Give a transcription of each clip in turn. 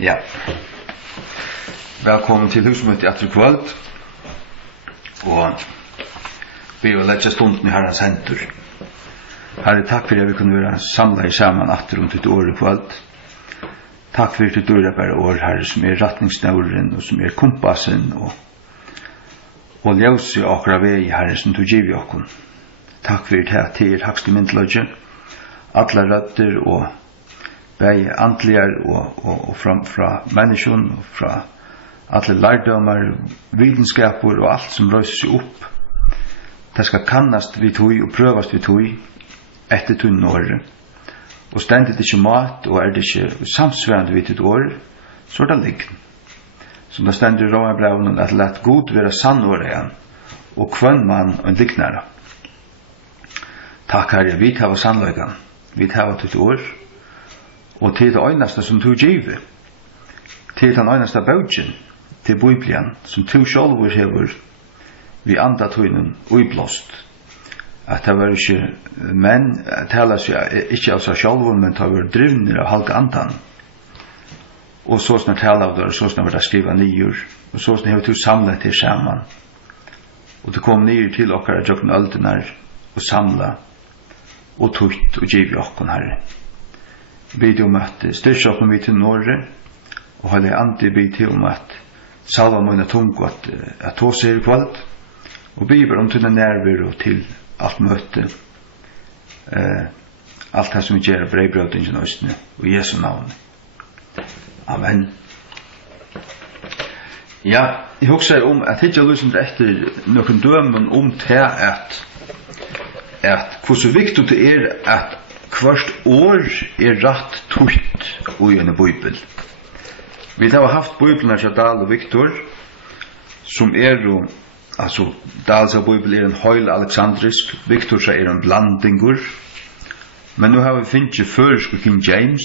Ja. Velkommen til husmøte etter kvöld. Og vi vil lette stunden i Herrens hendur. Herre, takk for at vi kunne være samlet sammen etter om ditt år i kvöld. Takk for ditt dyrebare år, Herre, som retningsnøren og som kompassen og ljøse akkurat vei, Herre, som du giver okken. Takk for det til hakste myndløgje, alle røtter og vei antligar og fra menneskjon og fra alle lærdomar, vitenskaper og alt som røyser seg opp. Det skal kannast vi tog og prøvast vi tog etter tog nåre. Og stendet ikke mat og det ikke samsværende vi til år, så det liggen. Som det stendet i Romerbrevnen at lett god være sannåret igjen og kvann man og en liknare. Takk Herre, vi tar sannløygan, vi tar til år, og til det øyneste som du giver, til den øyneste bøtjen, til Bibelen, som du selv hever, vi andre tøynen uiblåst. At det var ikke menn, taler seg ikke av seg selv, men det var drivner av halke andan. Og så snart taler av det, og så snart var det skrivet nyer, og så snart har du samlet til sammen. Og du kom nyer til okkar jokken øldenar, og samla, og tøyt, og giv i okken herre. Bid om at styrst opp med til Norge, og holde andre bid til om at salva mine tungo at tå seg i kveld, og bid om til nerver og til alt møte, alt det som vi gjør for eibrødingen og østene, og i Jesu navn. Amen. Ja, jeg husker om at jeg lyser etter noen dømen om til at hvordan viktig det at hvert år rett tøyt i en bibel. Vi har haft bibelen av Dahl og Viktor, som altså, Dahls bibel en høyl alexandrisk, Viktors en blandingur, men nå har vi finnet føresk King James.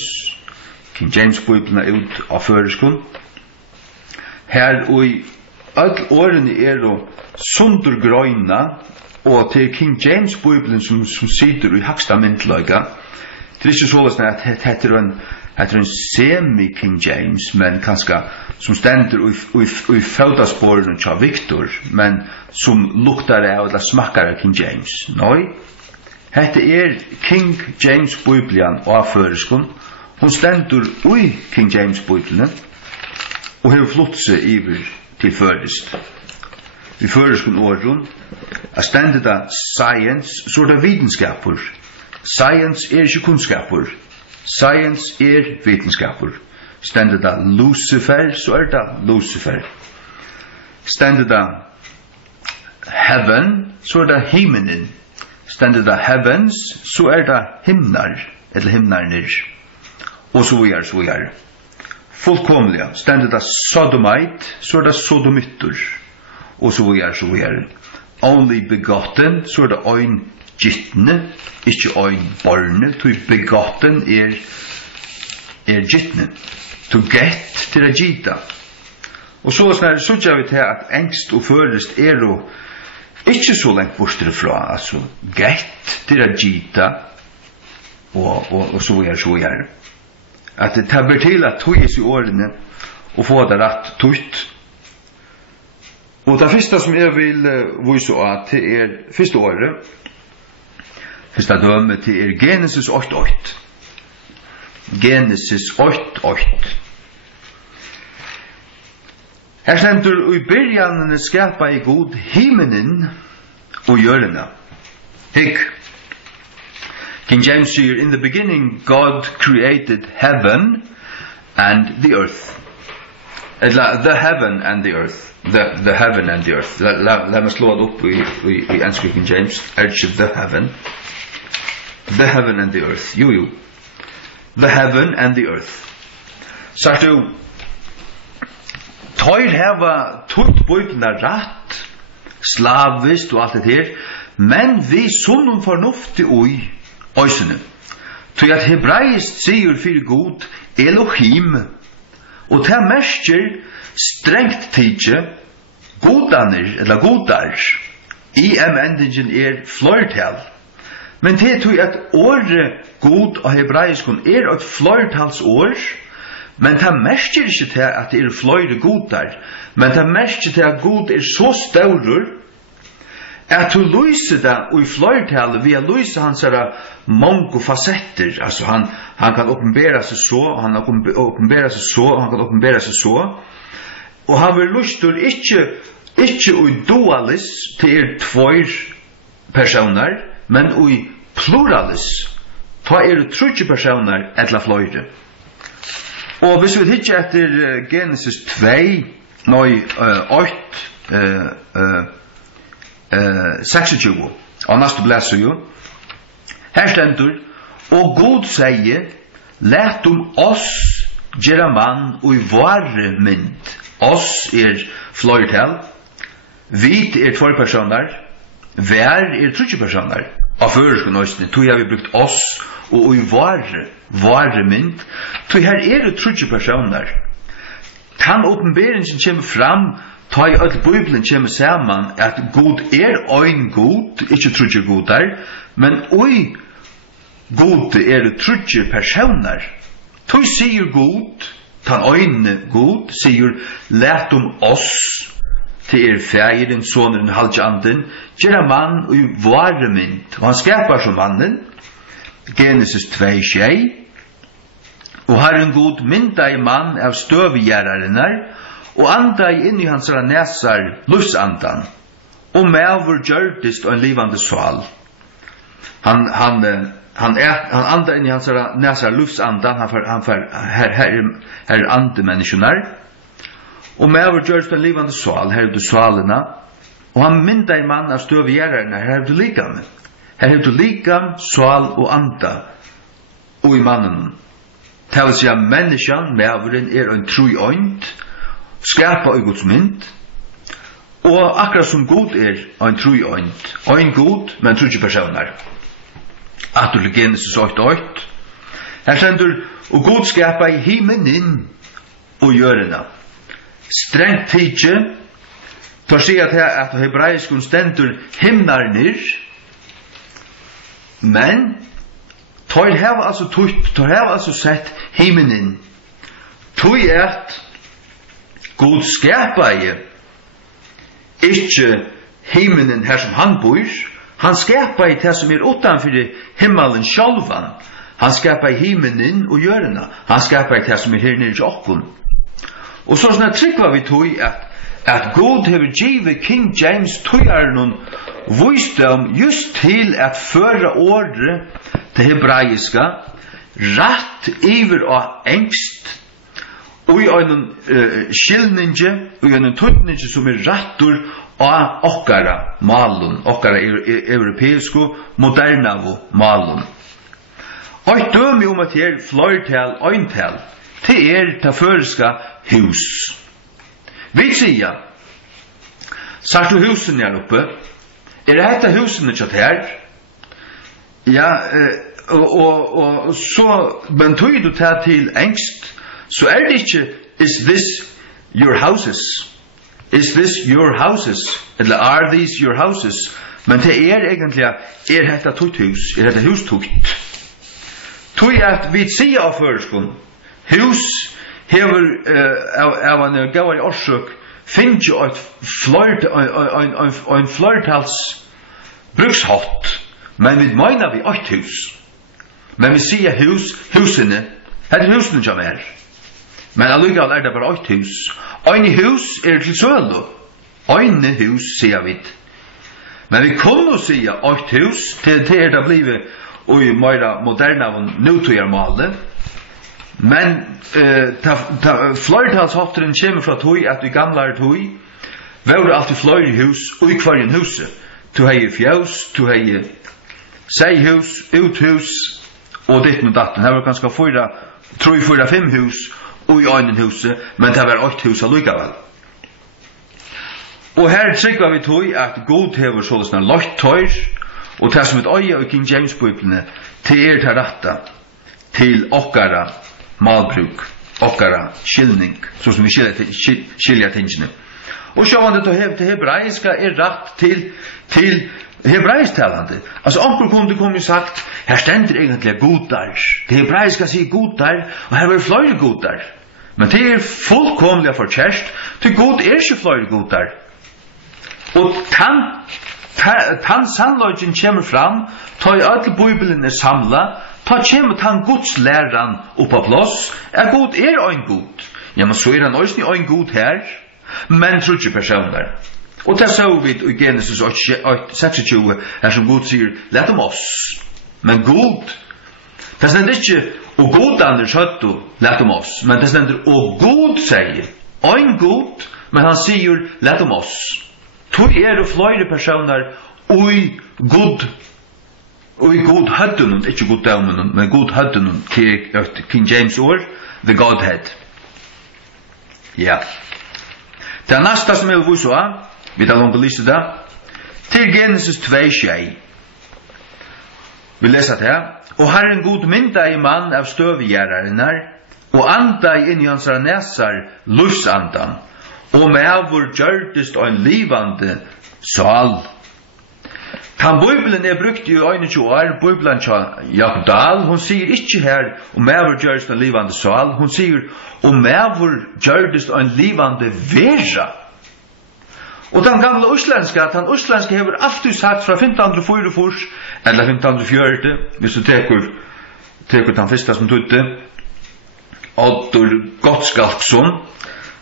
King James bibelen ut av føreskun. Her og i alle årene sundergrøyna, og til King James bibelen som sitter i haksta myndløyga. Det ikke så at det heter en semi-King James, men kanskje som stender i faudasporene til Victor, men som luktar av eller smakkar av King James. Nei, dette King James bibelen av føreskun. Hun stender i King James bibelen, og har flott seg iver til førest. Vi føreskun åren, stender det science, så det vitenskaper. Science ikke kunnskaper. Science vitenskaper. Stender det Lucifer, så det Lucifer. Stender det heaven, så det himmelen. Stender det heavens, så det himnar, eller himnarnir. Og så videre. Fullkomlig. Stender det sodomite, så det sodomittur. Og så videre. Only begotten, så det ein gittne, ikke ein barne, to begotten gittne. To get til a gita. Og så sutja vi til at engst og førest jo ikke så lengt bortere fra, altså get til a gita, og så videre. At det tabber til at tøyes i årene, og få det rett tøyt. Og det første som jeg vil vise av til første året, første døme til Genesis 8:8. Genesis 8:8. Her stender i byrjanene skapa i god himmelen og jørene. Hikk. King James sier, in the beginning God created heaven and the earth. The heaven and the earth. The heaven and the earth. Lad meg slå det opp i engelsk King James. The heaven. The heaven and the earth. Jo. The heaven and the earth. Sagt du, tøyr heva tutt bøyblina rætt, slavist og alt det her, men vi sunnum fornufti ui øysene. Tøy at hebraist sier fyrir god Elohim, og til mersker strengt tidje godaner, eller godar, endingen fløyrtal. Men det tog at året god og hebraiskon et fløyrtalsår, Men det märker inte till att det är flöjde godar. Men det märker till att god är så stor att du lyser det och i flöjtal via lyser hans många facetter. Alltså han kan uppenbara sig så, han kan uppenbara sig så, han kan uppenbara sig så. Och han vill lyster inte i dualis till två personer, men i pluralis. Ta det 30 personer eller flöjde. Og hvis vi hittar etter Genesis 2, 26, og næste blæser jo, her stendur, og God sier, let oss gjøre mann og i vare mynd. Oss flertal, vit 2 personer, vær 30 personer. Av føreske nøysene, tog har vi brukt oss og i vare mynd. Tog her det 30 personer. Tan åpenberingen kommer fram, ta i alle Bibelen kommer sammen, at God ein god, ikke 30 godar, men oi god det 30 personer. Tog sier god, tan øyne god, sier let oss, til fægeren, sonen, halvjanden, gjør mann og i vare mynd. Og han skapar som mannen, Genesis 2:6, og Herren god mynda i mann av støvgjerrarinnar, og anda inn i hans næsar lusandan, og mævur gjørtist og en livande sval. Han anda inn i hans næsar lusandan, her andemänniskorna, og mævur gjørtist og en livande sval, her du svalena, og han mynda i mann av støvgjerrarinnar, her du likam. Her du likam, sval og anda, og i mannen. Det vil si at menneskene, mæveren, en tru øynt, skapa i Guds mynd, og akkurat som god en tru øynt, en god, men 30 personer. Atul Genesis 8:8. Her stendur, og god skapa i himmelen og jørena. Strengt tidje, tar seg at hebraiskun stendur himnarnir, men tar hava altså sett himmelen. Tog God skapa ikke himmelen her som han bor, han skapa det som utanfor himmelen sjálvan. Han skapa himmelen og jørena. Han skapa det som her nere i okkun. Og så sånn trykva vi tog at God hever givet King James tøyarnon visdom just til at føre ordre til hebraiska rætt iver og engst og i en skilninge og i en tøytninge som rættur av okkara malun, okkara europeisko modernavo malun. Og et dømi at det flertal, øyntal, til ta føreska hus. Vi sier, sagt du husen her oppe, dette husene kjatt her? Ja, og så, men tog du ta til engst, så det ikke, is this your houses? Is this your houses? Eller are these your houses? Men det egentlig, dette tukt hus? Dette hus tukt? Tog at vi sier av føreskånd, hus hever av en gavar i årsøk finnes jo en flertals brukshatt, men vi mener vi et hus. Men vi sier husene, det husene som men allikevel det bare et hus. Ein hus til sølo. Ein hus, sier vi. Men vi kunne sier et hus, til det blivet og i mer moderne og nutøyermale. Men flertalshatteren kommer fra tøy at i gamle tøy var det alltid flere hus og i hver en huset. Du har fjøs, du har seihus, uthus og ditt med datten. Her var ganske 3-4-5 hus og i øynen huset, men det var 8 hus allikevel. Og her trykker vi tøy at God hever sånn lagt tøyr og det som et øye i King James-bøyplene til til retta til okkara malbruk, okkara skilning, så som vi skilja tingene. Og sjåvande til hebraiska rett til hebraistalande. Altså, onkel kunne kom jo sagt, her stender egentlig godar. Det hebraiska sier godar, og her var flere godar. Men det är fullkomliga förkärst, till god är inte flera godar. Och tan sannlöjden kommer fram, ta i öll Bibeln är samla, ta kommer tan Guds läran uppa plås, god är en god. Ja, men så är han också en god här, men tror inte personer. Och det såg vi i Genesis 26, här som Gud säger, lät om oss. Men god, det ständer inte, och god Anders hötto, lät om oss. Men det ständer, och god säger, en god, men han säger, lät om oss. Tog det flera personer, oj god hötten, inte god dömen, men god hötten till King James ord, the Godhead. Ja. Det nästa som jag vill säga, vi tar långt lysa det, till Genesis 2:6. Vi läser det här. Och Herren god mynda i man av stövgärarinnar, och anda in i hans näsar lufsandan, og mævur gjørtist ein livande sal. Kan Bibelen brukt i 21 år, Bibelen tja Jakob Dahl, hon sier ikkje her, og mævur gjørtist ein livande sal, hon sier, og mævur gjørtist ein livande vera. Og den gamla uslenska, den uslenska hever alltid sagt fra 1544, eller 1540, hvis du tekur den fyrsta som tutte, Oddur Gottskallsson,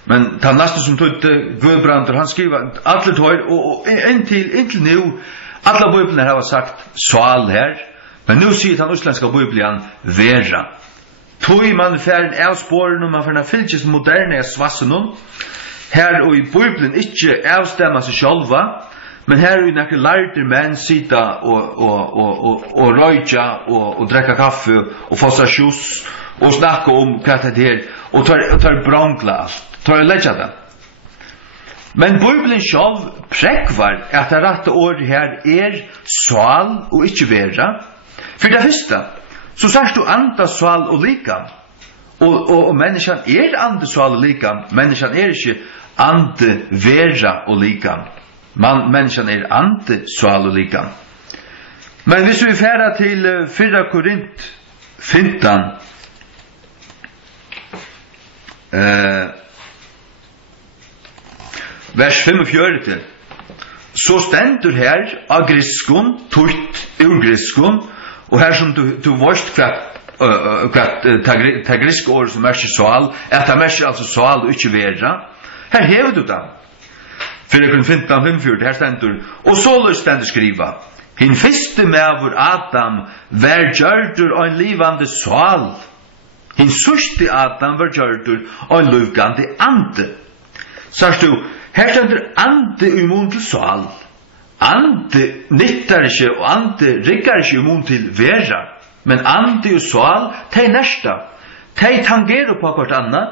men den næste som tutte, Guðbrandur, han skriver alle tøyr, og inntil nu, alla bibeln har sagt sval her, men nu sier den uslenska bibelen vera. Tøy man færen avspåren, og man færen fylkjes moderne svassen, her og i Bibelen ikke avstemmer seg sjálva, men her og i nekker lærte menn sita og røyja og drekka kaffe og få seg sjus og snakke om hva det er og tar brangla alt, tar leggja det. Men Bibelen sjálv prekvar at det rette ordet her sval og ikke vera. For det første, så sagt du anda sval og likam. Og menneskan ande sval og likam, menneskan ikke ande vera og likam. Menneskan ande sval og likam. Men hvis vi færer til 4 Korint 15, vers 45, så stendur her av griskun, tutt ur griskun, og her som du vorst ta grisk ord som merker sval, at det merker altså sval og ikke vera. Her hever du da. 4 15, 45, her stendur, og så stendur skriva, hin fyrste mævur Adam vær gjørdur og en livande sval. Hin sørste Adam vær gjørdur og en luvgande ande. Sørst du, her stendur ande i mun til sval. Ande nyttar ikke, og ande riggar ikke i mun til vera. Men ande og sval, de næsta. De tangerer på hvert annet.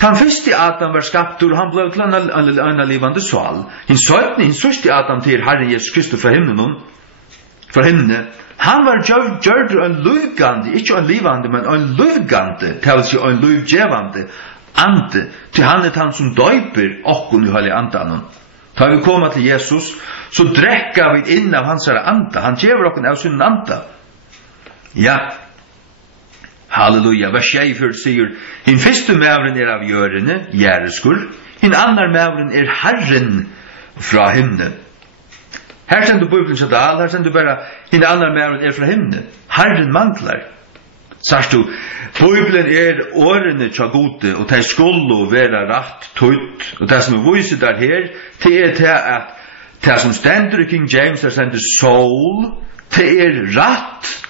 Den første Adam var skapt, og han ble til en livande sval. Hin sørste Adam til Herren Jesus Kristus fra himmene. Han var gjørd en luvgande, ikke en livande, men en luvgande, til å si en luvgjevande ande, til han han som døyper okkun i høylig andan. Da vi kommer til Jesus, så drekker vi inn av hans ande. Han gjever okkun av sin ande. Ja, halleluja, vers 6 sier, hin fyrste mævren av gjørende, gjereskur, hin annar mævren Herren fra himne. Her sender Bibelen seg dal, her sender bare, hin annar mævren fra himne. Herren manglar. Sørst du, Bibelen årene tja gode, og de skulle være rett tøyt, og det som viser der her, det til at det som stender i King James, det stender soul, det rett.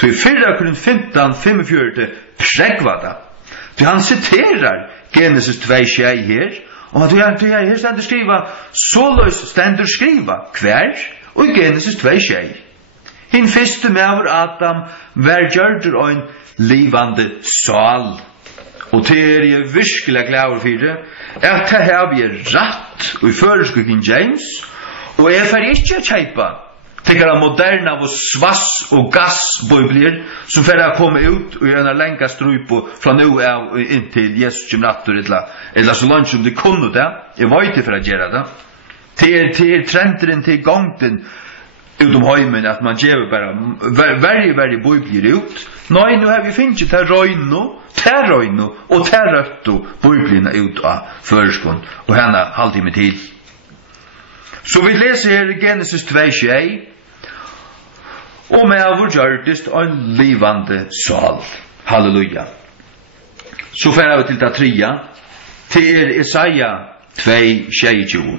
Til 4 Korint 15, 45, prekva da. Til han citerar Genesis 2:6 her, og her stender skriva, såløs stender skriva, hver, og i Genesis 2:6. Hin fyrste mævur Adam vær gjørdur og en livande sal. Og til jeg virkelig glad for det, at det her blir rett og i føreske King James, og jeg får ikke kjeipa til moderna og svass og gass-bibler som får komme ut og gjøre en lenge strupo fra nå av inntil Jesus kjemnatter eller så langt som de kunne det. Jeg var ikke for å gjøre det. Til trenderen til gongen utom heimen att man ger bara very biblir ut. Nej, nu har vi finnit det röjno och rötto biblierna ut av förskon och henne halvtimme till. Så vi läser här i Genesis 2:6 och med av gjordes en livande sal. Halleluja. Så får vi till det trea till Jesaja 2:22.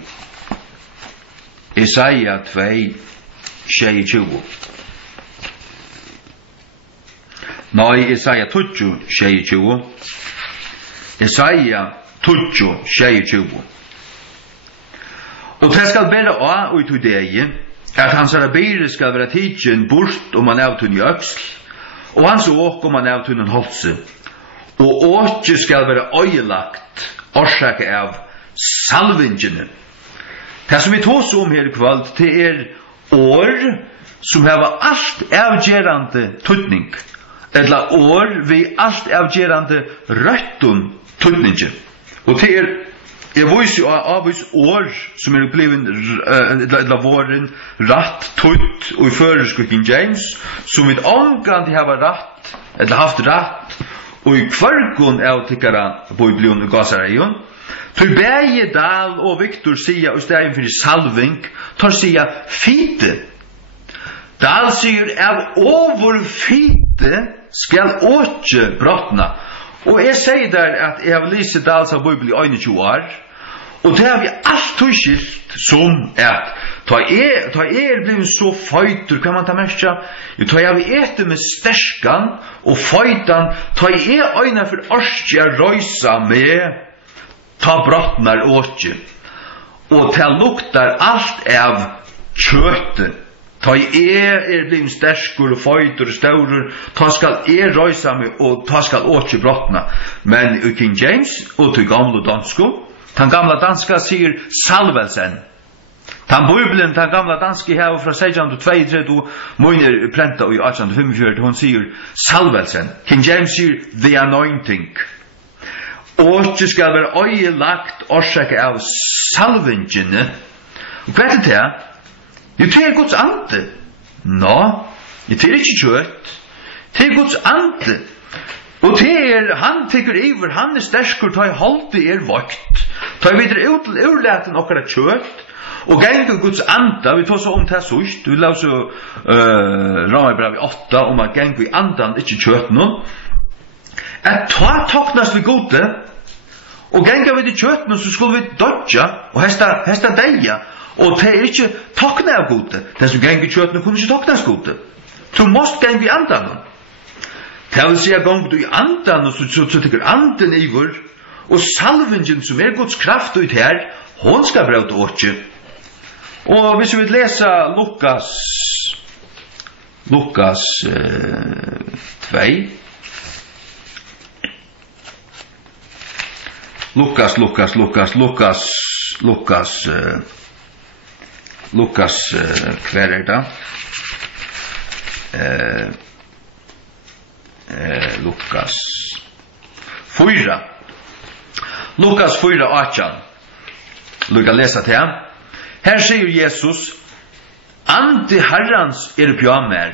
Jesaja 2:22. Nej, Jesaja 2:22. Jesaja 2:22. Og det skal bære av ut i deg, at hans arbeid skal være tidsen bort om han er til en øksel, og hans åk om han er til en holse, og åkje skal være øyelagt, årsaket av salvingene. Det som vi tås om her i kveld, det år som har alt avgjerande tøtning, eller år vi alt avgjerande røttun tøtninge. Og det jeg viser av år som blevet eller våren ratt tøtt og i føresko King James, som vi omgant har ratt, eller haft ratt, og i kvargon av tikkara Bibelen og Gasareion, til Beie Dahl og Victor sier, i stedet for salving, tar sier fite. Dahl sier, av over fite skal åtje brottna. Og jeg sier der at jeg har lyst Dahls av Bibelen i 21 år, og det har vi alt skilt som at ta blevet så føyter, kan man ta merka? Ta har vi etter med sterskan og føytan, ta øyne for orskja røysa med ta brottnar åtje, og ta luktar alt av kjøte. Ta blevet sterskur og føyter og staurer, ta skal røysa med og ta skal åtje brottna. Men i King James og til gamle dansko, den gamla danska sier salvelsen. Den Bibelen, den gamla danske her fra 1632, Moiner prenta i 1845, hun sier salvelsen. King James sier the anointing. Åtje skal være øyelagt årsaket av salvingene. Og hva det? Jo, det Guds ande. Nå, det ikke kjøtt. Det Guds ande. Og det han tykker iver, han sterskur, ta i holdet vakt. Ta i videre urleten okkara kjøtt, og gjengen Guds anda, vi tar så om det sørst, vi la så Ramabrev 8, om at gjengen i andan ikke kjøtt noen, at ta toknast vi gode, og gjengen vi kjøtt noen, så skulle vi dodja, og hesta deia, og det ikke tokna av gode, den som gjengen kjøtt noen kunne ikke toknast gode. Så måst gjengen i andan noen. Det vil si at gong du i andan, og så tykker anden iver, og salvingen som Guds kraft ut her, hon skal brauta åtje. Og hvis vi vil lesa Lukas 2, Lukas hver det? Lukas 4. Lukas 4:18. Lukka lesa til ham. Her sier Jesus, ande Herrans på mer.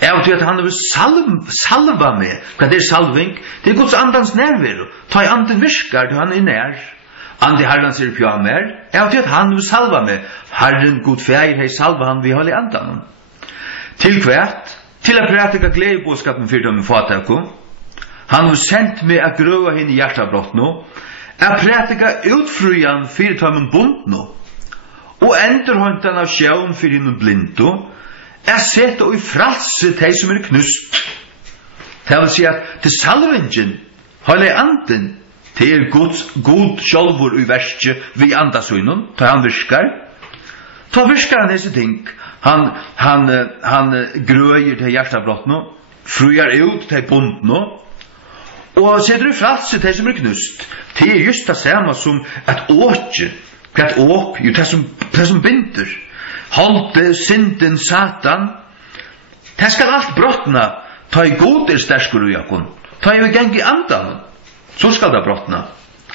Jeg vet at han vil salva med. Hva det salving? Det Guds andans nærvero. Ta i anden virkar til han nær. Ande Herrans på mer. Jeg vet at han vil salva med. Herren god feir, hei salva han vi holde andan. Til hvert? Til å prætika gledebåskapen for dem i fataku. Han har sendt meg å grøva henne i hjertabrott nå. Jeg prætika utfrujan for dem bund nå. Og endurhåndan av sjøen for henne blind nå. Jeg setter og i fralse de som knust. Det vil si at til salvingen, holde anden, til god sjálfur i verste vi andasøynen, til han virkar. Ta virkar han disse ting. Han grøyer til hjertabrott nå, frujar ut til bund nå, og setter i fralse til som knust. Det just det samme som et åkje, et åk, jo det som binder. Holde, synden, satan. Det skal alt brottna, ta i god sterskur i jakon, ta i gang i andan, så skal det brottna.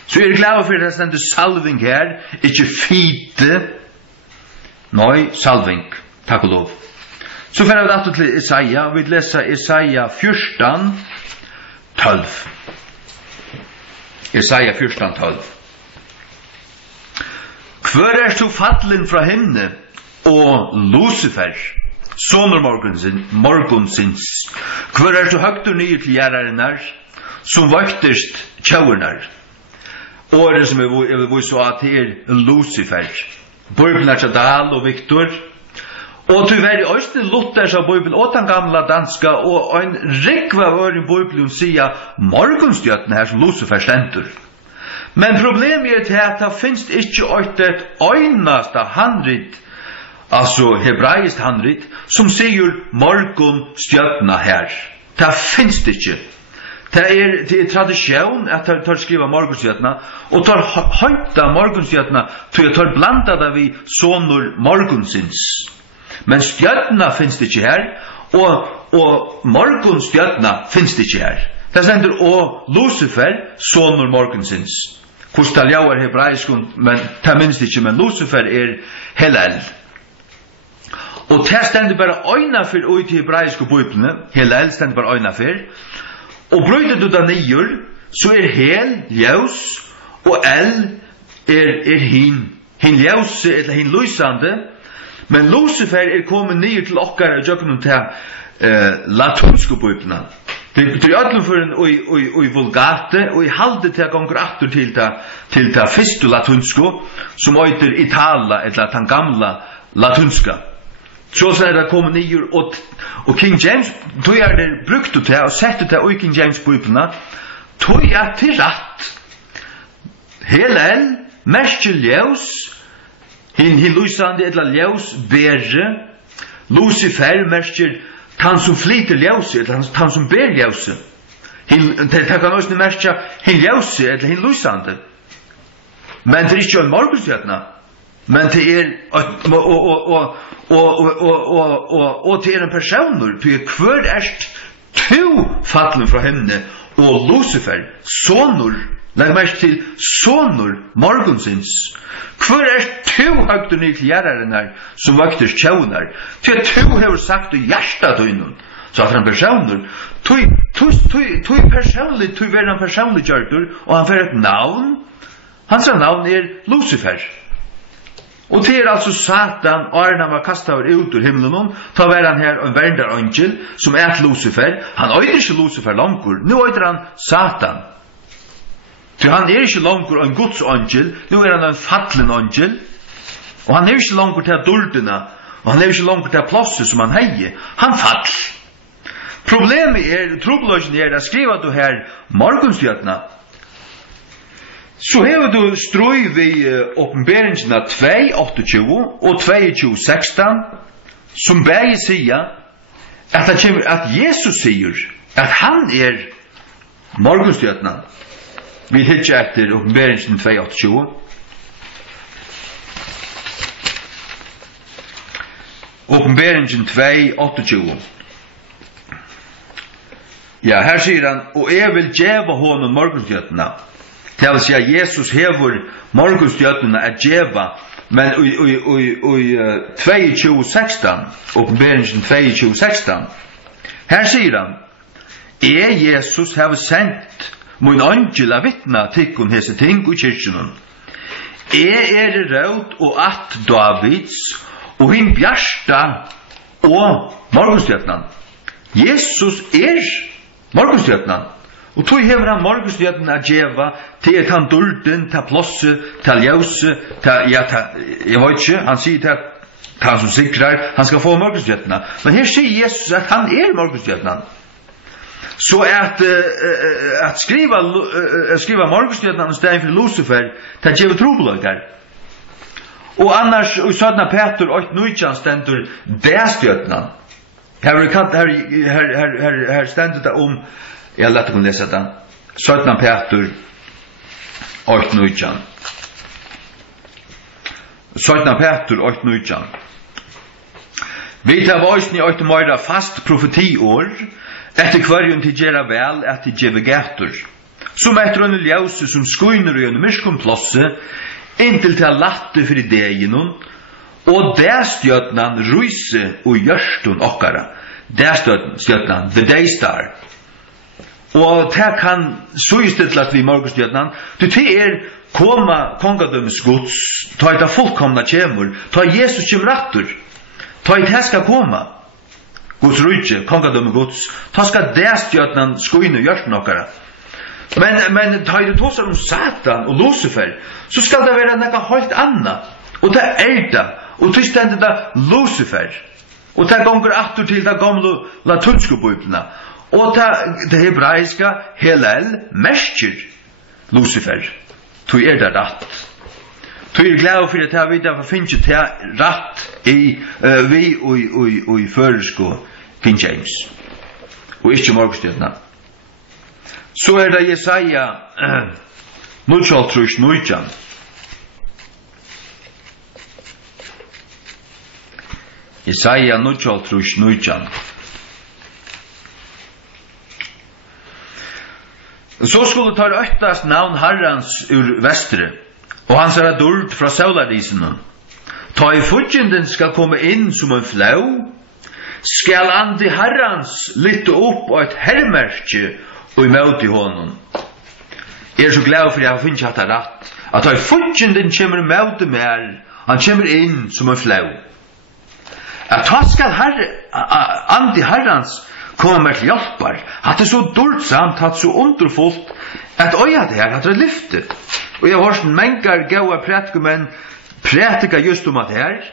Så jeg glad for det stendet salving her, ikke fite, nei, salving. Takk og lov. Så får vi att till Jesaja, vi läser Jesaja 14:12. Jesaja 14:12. Kvör så fallen från himne och Lucifer, sonur morgunsins. Kvör så högt och ner till järarnar, som vaktest tjauernar. Året som vi så att det är Lucifer. Bibeln Chadal och Viktor. Och tyvärr i östen Luthers av Bibeln och den gamla danska och en rikva ör i Bibeln säger morgonstjöten här som Lucifer ständer. Men problemet är att det finns inte ett öjnasta handrit, alltså hebraiskt handrit, som säger morgonstjötna här. Det finns det inte. Det är tradition att tar skriva morgonstjötna och tar höjta morgonstjötna till att tar blandade vi sonor morgonsins. Men stjärna finns det inte här och morgonstjärna finns det inte här. Det sänder och Lucifer sonor morgonsins. Kustalja är hebraisk men det minns det inte, men Lucifer är Hillel. Och det ständer bara öjna för ut i hebraiska bibeln. Hillel ständer bara öjna för. Och bryter du där nio så är hel ljus och el är hin ljus eller hin lysande. Men Lucifer är kommit ner till okkar och jöknum till latunska bibeln. Det är ödlum för en i vulgate och i halde till gånger attor till det första latunska som öjter Itala eller den gamla latunska. Så är det kommit ner och King James tog är det brukt det och sättet det i King James bibeln tog jag till rätt. Helen mestljus hin lysande eller ljus berge. Lucifer mestjer han som flyter ljus eller han som ber ljus. Det kan också mestja hin ljus eller hin lysande. Men det är inte en morgonstjärna. Men det är och till en person till kvör erst två fallen från henne och Lucifer sonor lägg mest till sonor morgonsins kvör erst två högt och ner till järaren som vakter tjaunar till två har sagt och hjärsta dögnen så att han personer tog personligt tog världen personligt gjort och han får ett namn hans namn är Lucifer. Och det är alltså Satan, och när man kastar ut ur himlen, tar han här en värndarangel som är Lucifer. Han är inte Lucifer långkor, nu är han Satan. För han är inte långkor en Guds angel, nu är han en fallen angel. Och han är inte långkor till dulderna, och han är inte långkor till plåset som han hejer. Han fall. Problemet är, trobladjen är att skriva du här morgonstjärna. Så har du strøy vi uppenberingsna 2:28 og 2:16 som bæði sier at Jesus sier at han morgonstjärna. Vi hittar efter uppenberingsna 2:28. Uppenberingen 2:28. Ja, her sier han, og jeg vil djeva honom morgonstjärna. Det vill säga Jesus hever morgonstjärnorna att djeva, men i 2:16, uppenberingen 2:16, här säger han, Jesus har sänt min angel att vittna till om dessa ting i kyrkjen. Röd och att Davids och hin bjärsta och morgonstjärnan. Jesus morgonstjärnan. Och tog hever han morgonstjärnan att djeva till han dulden, till plåse, till ljuse, jag vet inte, han säger till han som sikrar, han ska få morgonstjärnan. Men här säger Jesus att han morgonstjärnan. Så att skriva morgonstjärnan istället för Lucifer, det ger trobladgar. Och annars, i södna Peter 8:19 ständer det stjärnan. Här ständer det om, jag lät mig läsa det. Södna Peter 8:19. Södna Peter 8:19. Vi tar vajsen i 8 måneder fast profetiår, etter kvarjon til gjera vel, etter gjeve gætur. Som etter en ljause som skuiner i en myrskom plosse, inntil til latte for ideen, Og der stjørnan ryse og hjørstun okkara. Der stjørnan, the day star. Og det kan suistilla at vi morgenstjørnan, du koma kongadømmes gods, ta det fullkomna kjemur, ta Jesus kjem rattur, ta det skal koma, Guds rydje, kongadømme gods, ta skal det stjørnan skoine og hjørstun okkara. Men ta det tåsar Satan og Lucifer, så skal det være nekka helt anna, og det det, og det stendet det Lucifer, og det gonger attur til det gamle latunske bøyblina, og det hebraiska Hillel merker Lucifer. Tu det rätt. Tu glad för att jag vet att finns det rätt i vi och försko King James. Och inte morgonstjärna. Så det Jesaja 0:39. Jesaja 0:39. Så skulle ta öttast navn Herrans ur vestre, og hans dult fra sauladisen. Ta i fudgjenden skal komme inn som en flau, skal andi Herrans lytte opp og et hermerke og i møte i honom. Jeg så glad for jeg finner hatt rett, at ta i fudgjenden kommer møte med han kommer inn som en flau. At ta skal andi Herrans kommer til hjelpar, at det så dårsamt, at så underfullt, at øya det her, at det lyftet. Og jeg har hørt mengar gaua prætikumenn prætika just om at her,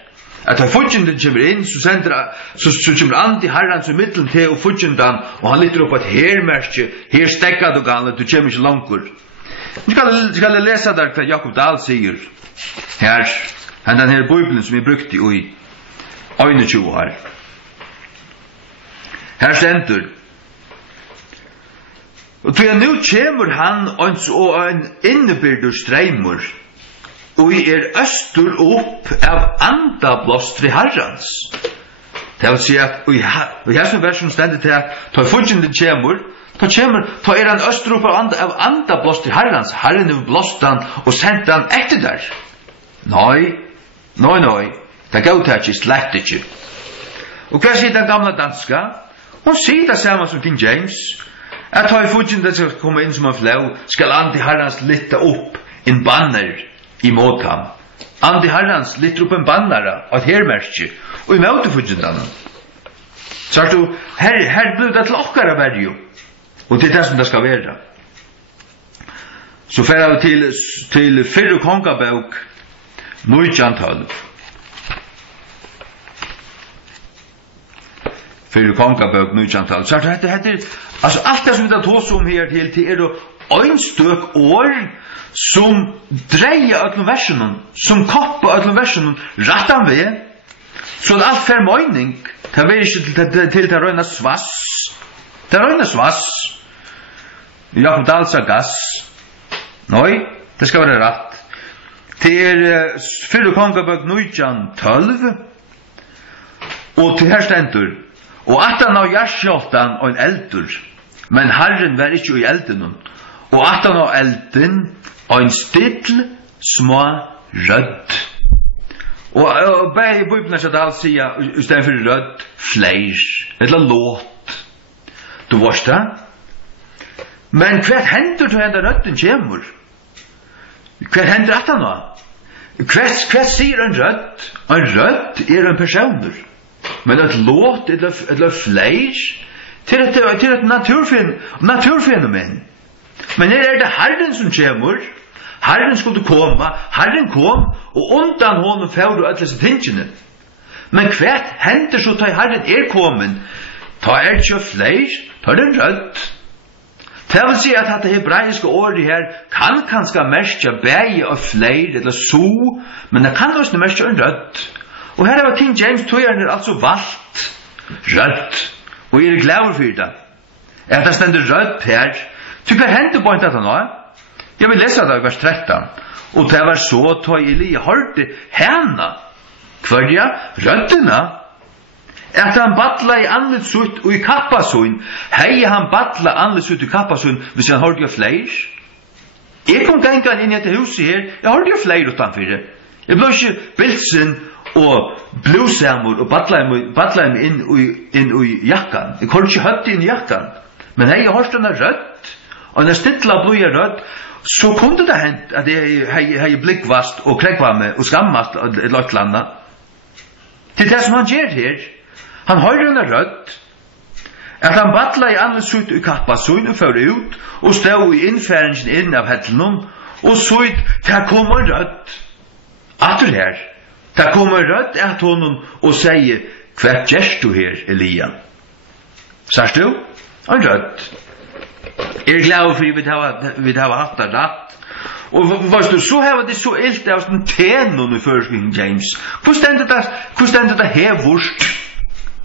at da fudgjenden kommer inn, så kommer andi Herrans i middelen til og fudgjendan, og han lytter opp et hermerke, her stekka du gale, du kommer ikke langkur. Nu skal jeg lese der hva Jakob Dahl sier, her, den her bibelen som jeg brukte i 21 her. Her stendur. Og til nu kjemur han og en innebyrdur streimur, og østur opp av andablostri Herrans. Det vil si at, og i hessen versen stendur til at, ta fudgjenden kjemur, ta han østur opp av andablostri Herrans, Herren er blostan og sendt han etter der. Nei, det gav det ikke, slett ikke. Og hva sier den gamla danska? Hon sier det samme som King James, at ta i fudgjenden skal komme inn som en flau, skal andi Herrans lytte opp en banner i måtam. Andi Herrans lytter opp en banner av et hermerke, og i måte fudgjenden. Så du, her blir det til okkara verju, og det det som det skal være. Så fer vi til 4 kongabok, 1912. 4 kongabok 1912. Så det heter, altså alt det som vi tar tås om her til det ein støk år som dreier öllum versen, som kopper öllum versen rattan ved, så det alt fer møyning, det er ikke til det røyna svass. Det røyna svass. Jakob Dahl sa gass. Nei, det skal være rett. Det 4 kongabok 1912, og til her stendur, og at han av hjerskjoltan og en eldur, men Herren var ikke i elden, og at han av elden og en still små rødd. Og bare i Bibelen skal det sier, i stedet for rødd, fleir, eller låt. Du varst det? Men hva hender til henne rødden kommer? Hva hender at han av? Hva sier en rødd? En rødd en personer. Men et låt, eller fleir, til et naturfenomen. Men her det Herren som kommer. Herren skulle komme, Herren kom, og undan honom fjord og ætles tingene. Men hva hender så til Herren kommen? Ta ikke fleir, ta den rødt. Det vil si at det hebraiske ordet her kan kanskje merke bæge og fleir, eller so, men det kan også merke en rødt. Og her var King James tøyeren altså valgt rødt, og glad for det. At det stender rødt her, så hva hender på en dette nå? Jeg vil lese det i vers 13. Og det var så tøy Eli hørte henne, hverja røddene, at han battla i anledsutt og i kappasøyn, hei han battla anledsutt i kappasøyn, hvis han hørte jo fleir. Jeg kom gangen inn i dette huset her, jeg hørte jo fleir utanfyrir. Jeg ble ikke bilsen og blusamur og badlaim inn i jakkan. Jeg kunne ikke høtt inn i jakkan. Men hei, jeg hørte denne rødt, og når stilla bluja rødt, så kunne det hent at jeg hei blikkvast og krekvamme og skammast et løtlanda. Til det som han gjør her, han høyre denne rødt, at han badla i andre sutt i kappa søyn og fører ut, og stod i innfæringen inn av hettelnum, og søyt, der kommer rødt. Atter her, der kommer rødt at honom og sier, hva gjerst du her, Elia? Sars du? Han rødt. Glad for vi har hatt det rett. Og varst du, så har det så ilt av sånn tenon i førskringen, James. Hvor stendet det her vurst?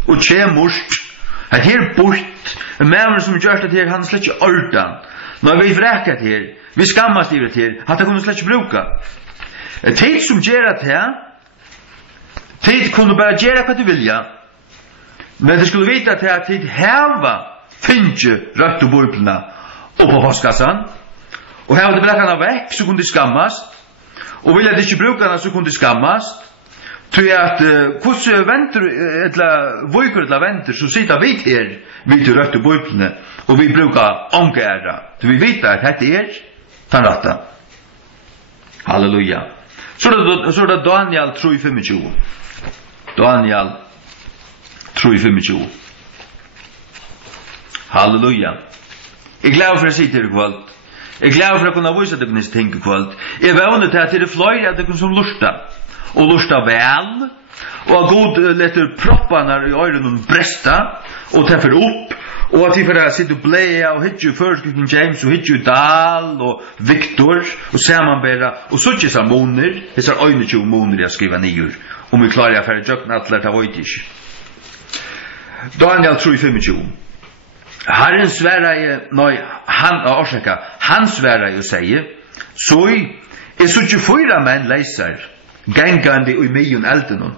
Og tjemurst? At her bort, en maver som gjør det her, han slett ikke ordan. Når vi vrekat her, vi skammast i det her, at det kunne slett ikke bruka. Tid som gjør det her, tid kunne bare gjøre hva du vilja. Men det skulle vite at tid heva finne rødt og bøyplene oppå postkassan, og heva det blekkene vekk, så kunne de skammast, og vilja de ikke bruka den, så kunne de skammast. Tøy at hvordan venter voikur eller venter så sitter vi her vi til rødt og bøyplene og vi bruker ångæra så vi vet at dette tan ratta. Halleluja. Så det Daniel 3:25. Daniel 3:25. Halleluja. Jeg glad for å si til kvalt. Jeg glad for å kunne vise deg neste ting kvalt. Jeg vågnet til at det fløy at det som lusta. Og lusta vel, og god letter propparna i øyren bresta, og teffer opp, og at de får sitte og bleia, og hitju førskrikken James, og hitju Dahl, og Victor, og samanbæra, og så ikke moner, disse er 21 moner jeg skriver nyer, om vi klarer jeg for å jøkna at lærta vøyt ikke. Daniel 3:25. Herren sværa han sværa og sier, så er så 24 menn leiser, gengande i million elden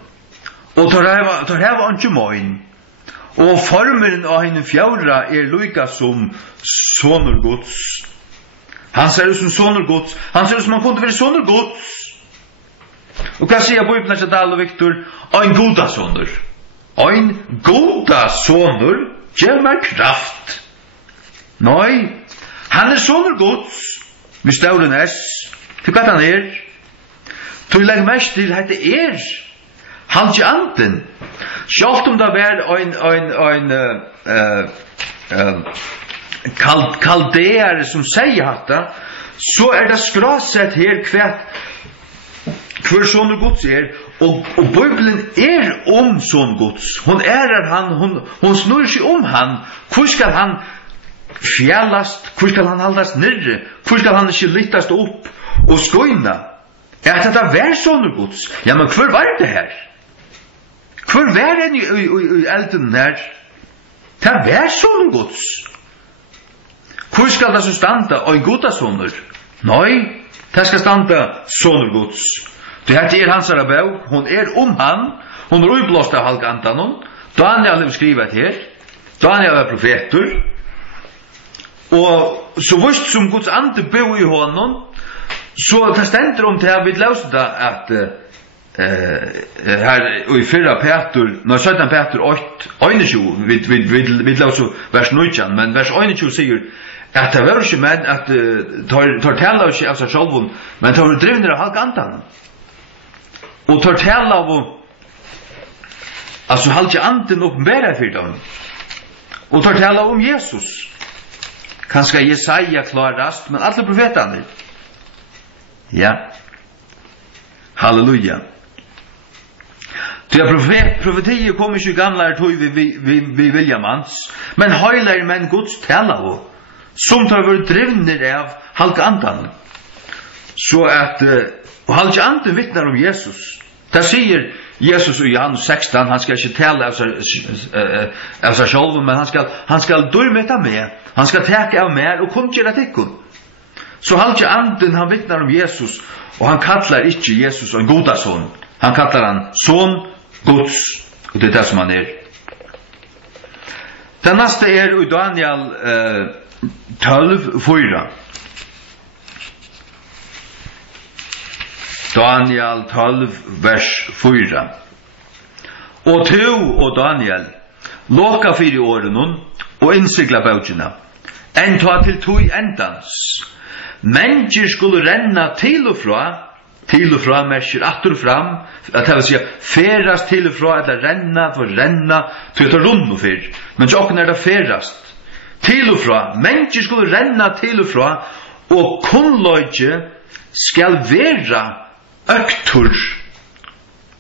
og tar heva ikke moin og formeren av henne fjæra lykka som sonur Guds. Han ser ut som sonur Guds, han ser ut som han kunne være sonur Guds. Og hva sier Bibelen til Dahl og Victor? Ein goda sonur, ein goda sonur gjør meg kraft. Nei, han sonur Guds med stauren S til hva han Du legg mest til at det han ikke anden. Sjalt om det var en kaldeare som sier hatta, så det skrasett her hver sånne Guds og Bibelen om sånne Guds. Hun han, hun snurrer seg om han. Hvor skal han fjellast? Hvor skal han haldast nirre? Hvor skal han ikke lyttast opp og skoina? At det var sånne Guds. Ja, men hvor var det her? Hvor var det i elden her? Det var sånne Guds. Hvor skal det så standa og goda sånner? Nei, det skal standa sånne Guds. Det her hans arabau, hun om han, hun uiblåst av halgantanon, Daniel har skrivet her, Daniel var profeter, og så vust som Guds ande bo i honom, så det stender om det her, vi løste det at her i 4 Peter, når 17 Peter 8, vi løste vers 19, men vers 21 sier at det var ikke med at tar tala ikke av seg selv, men tar drivner av halgantan. Og tar tala av altså halv ikke anden oppenbæra for dem. Og tar tala om Jesus. Kanskje Jesaja klarast, men alle profetene. Ja. Halleluja. Til profetiet kom ikke gamle tog vi vilja mans, men høyler menn Guds tala av, som tar vært drivner av halgandan. Så at halv anden vittnar om Jesus. Det sier Jesus i Johannes 16, han skal ikke tale av seg selv, men han skal durmeta med, han skal teke av mer og kom til at ikke. Så halv anden han vittnar om Jesus, og han kallar ikke Jesus en goda son. Han kallar han son Guds, og det det som han Den neste i Daniel 12:4. Daniel 12, vers 4. Og tu og Daniel, loka fyrir åren og innsikla bautjina, enn ta til tui endans. Mennesker skulle renna til og fra merker attur fram, at det vil si ferast til og fra, eller renna, til å ta rundt og fyr, men sjokken det ferast. Til og fra, mennesker skulle renna til og fra, og kunnløyge skal vera øktur.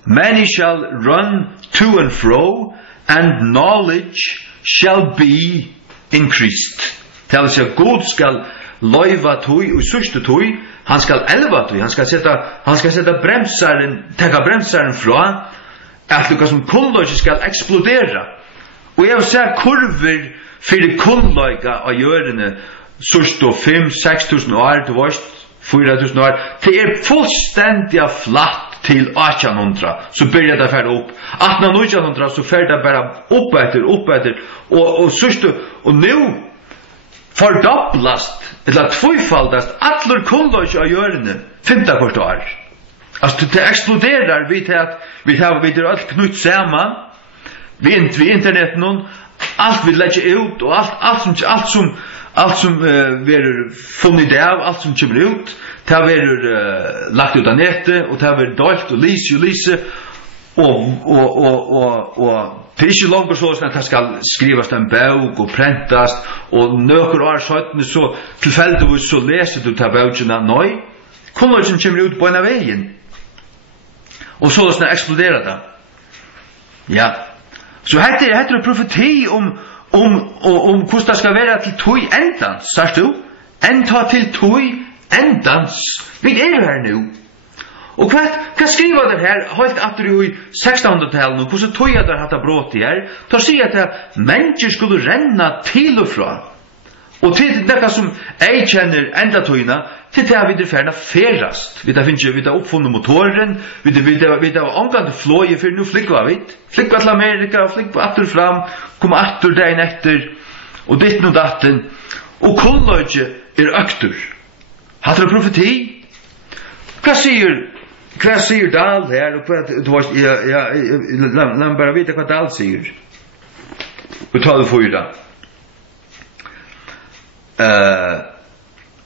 Many shall run to and fro, and knowledge shall be increased. Det vil si at God skal løyva tøy og sørste tøy, han skal elva tøy, han skal sette tekka bremsaren fra, at lukka som kunnløyge skal eksplodera. Og jeg ser kurver fyrir kunnløyga av gjørende sørste 5-6 000 år, du varst 4 000 år, det fullstendig flatt til 1800, så byrjar det færre opp. 1800 så færre det bare opp etter, og sørste, og nu fordobblast, eller tvøyfaldast, atler kunnløyge av gjørende, 15 år. Altså, det eksploderar vi til at vi alt knutt saman, vi internetten, alt vi legger ut, og alt som verer funnet av, alt som kommer ut, det har verer lagt ut av nettet, og det har verer dalt og lyse, og det er ikke langt så at det skal skrivas en bøk og prentast, og nøkker år sånn, så tilfeldigvis så leser du til bøkene, nøy, kunnløysen kommer ut på en av veien, og så eksploderer det. Ja, så heter det profeti om hvordan det skal være til tøy endans, sørst du? Enda til tøy endans. Vi her nu. Og hva skriver det her, helt atter i 1600-tallet, hvordan tøy det hatt brått i her, da sier at mennesker skulle renna til og fra. Og til det som jeg kjenner enda tøyna, til det vi ferdig ferast. Vi har oppfunnet motoren, vi har omgått fløye, for nå flikva vi. Flikva til Amerika, flikva atter fram, kom atter dagen etter, og ditt og datten. Og kunnløyge øktur. Hatt det profeti? Hva sier Dahl her? La meg bare vite hva Dahl sier. Vi tar det for det.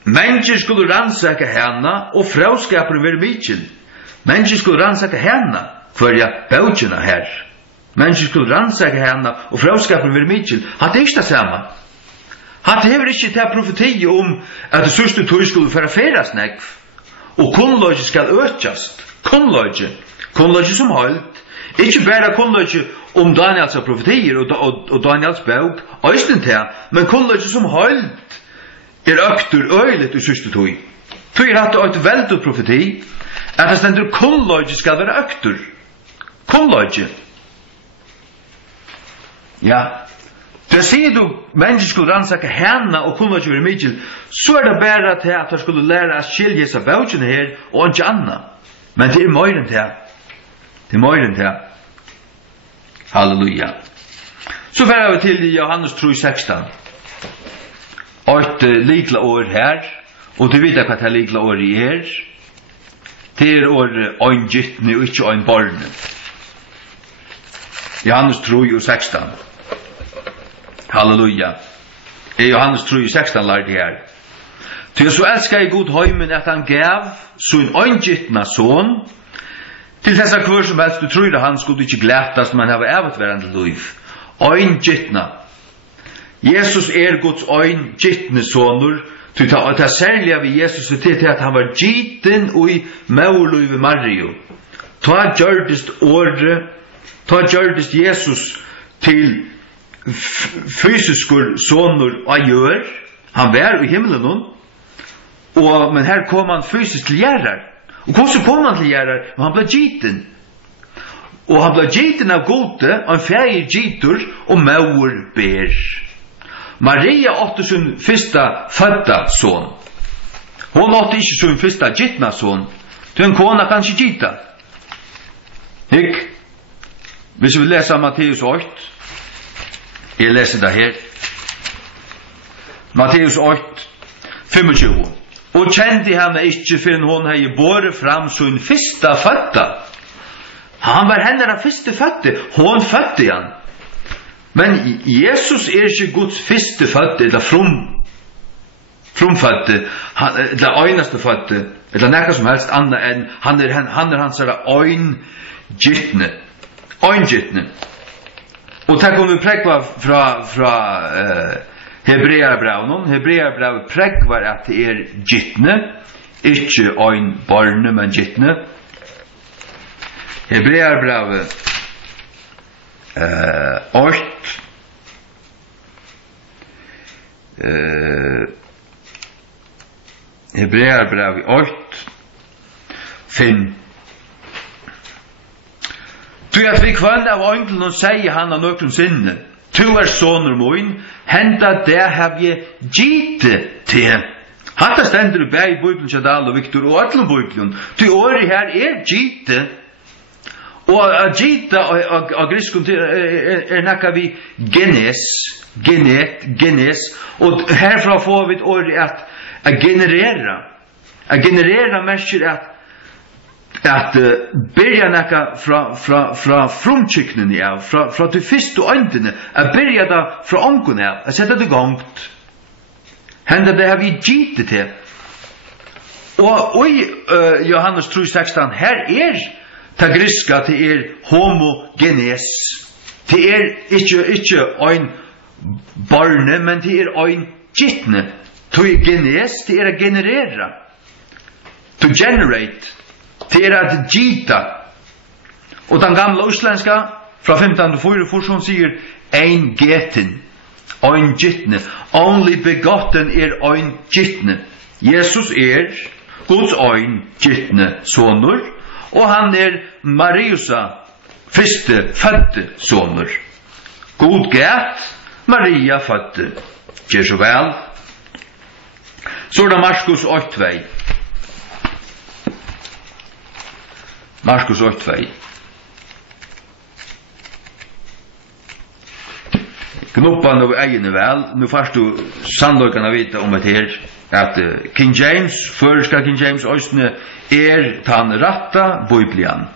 Mennesker skulle rannsaka henne, og frauskapen være mykjel. Mennesker skulle rannsaka henne, for jeg bautjena her. Mennesker skulle rannsaka henne, og frauskapen være mykjel. Hatt det ikke det samme. Hatt hever ikke til profeti om at det sørste tog skulle feras nekv, og kunnløyge skal økjast. Kunnløyge som holdt. Ikke bare kunnløyge om Daniels profetier og Daniels bøk, men kunnløyge som holdt øktur øylet i sørste tog. Tog hatt et veldig profeti, at det stender kunnløyge skal være øktur. Kunnløyge. Ja. Det sier du, mennesker skulle rannsaka henne og kunnløyge være mykjel, så det bare til at de skulle lære å skilje seg bautjene her, og ikke annet. Men det møyren til. Halleluja. Så fer vi til Johannes 3:16. Et likla år her, og du vet hva det likla år det år øyngyttene og ikke øynborne. Johannes 3:16. Halleluja. Johannes 3:16 lærte her. Til så elskar jeg god høymen at han gav sin øyngyttna son, til dessa kvør som helst du tror han skulle ikke glættast, men hava evigvarande liv. Øyngyttna. Jesus Guds øyngyttne sonur, til det særlige av Jesus til at han var gytten i mauluive Mario. Ta gjørdest Jesus til fysiskur sonur og gjør, han var i himmelen, men her kom han fysisk til gjerrar. Og hvordan kom han til gjerrar? Han ble gytten. Og han ble gytten av gode, og en feir gytter, og maur ber. Maria åtte sin fyrsta fødda son. Hon åtte ikke sin fyrsta gyttna son. Til en kona kan ikke gytta. Hikk? Hvis vi leser Matteus 8, jeg leser det her. Matteus 8, 25. og kjente henne ikke før hun hadde båret fram sin første fødte. Han var henne første fødte, hun fødte han. Men Jesus ikke Guds første fødte, eller frumfødte, eller øyneste fødte, eller noe som helst annet enn han hans øyngyttne. Øyngyttne. Og takk om vi prekva fra Hebreerbrevet. Hebreerbrevet prekvar at det gyttne, ikke øynbarne, men gyttne. Hebreerbrevet 8 Hebreerbrevet 8 5 Du at vi kvann av ønglen og sier han av nøkron sinne Tu sonur moin henda det har jeg gitte til Hatta stendur bæ i Bibelen Chadal og Victor og allum Bibelen Tu åri her gitte Og agita og griskun nakka vi genes og herfra får vi et ord at generera merker at byrja nakka fra frumkyknen av fra til fyrst og øyndene at byrja da fra omgun av at sette det gongt henda det har vi gitt til og i Johannes 3:16 her ta griska til homogenes til ikke ein barne men til ein gittne til genes til a generera to generate til at gita og den gamle uslenska fra 1544 som sier ein geten ein gittne only begotten ein gittne Jesus Guds ein gittne sonur og han Mariusa første fødte sonur. God gæt, Maria fødte. Gjør så vel. Så det Markus 8:2. Markus 8:2. Knoppan over egene vel. Nu først du sannløkene vite om det her. At King James, førska King James, østene tan ratta Biblian.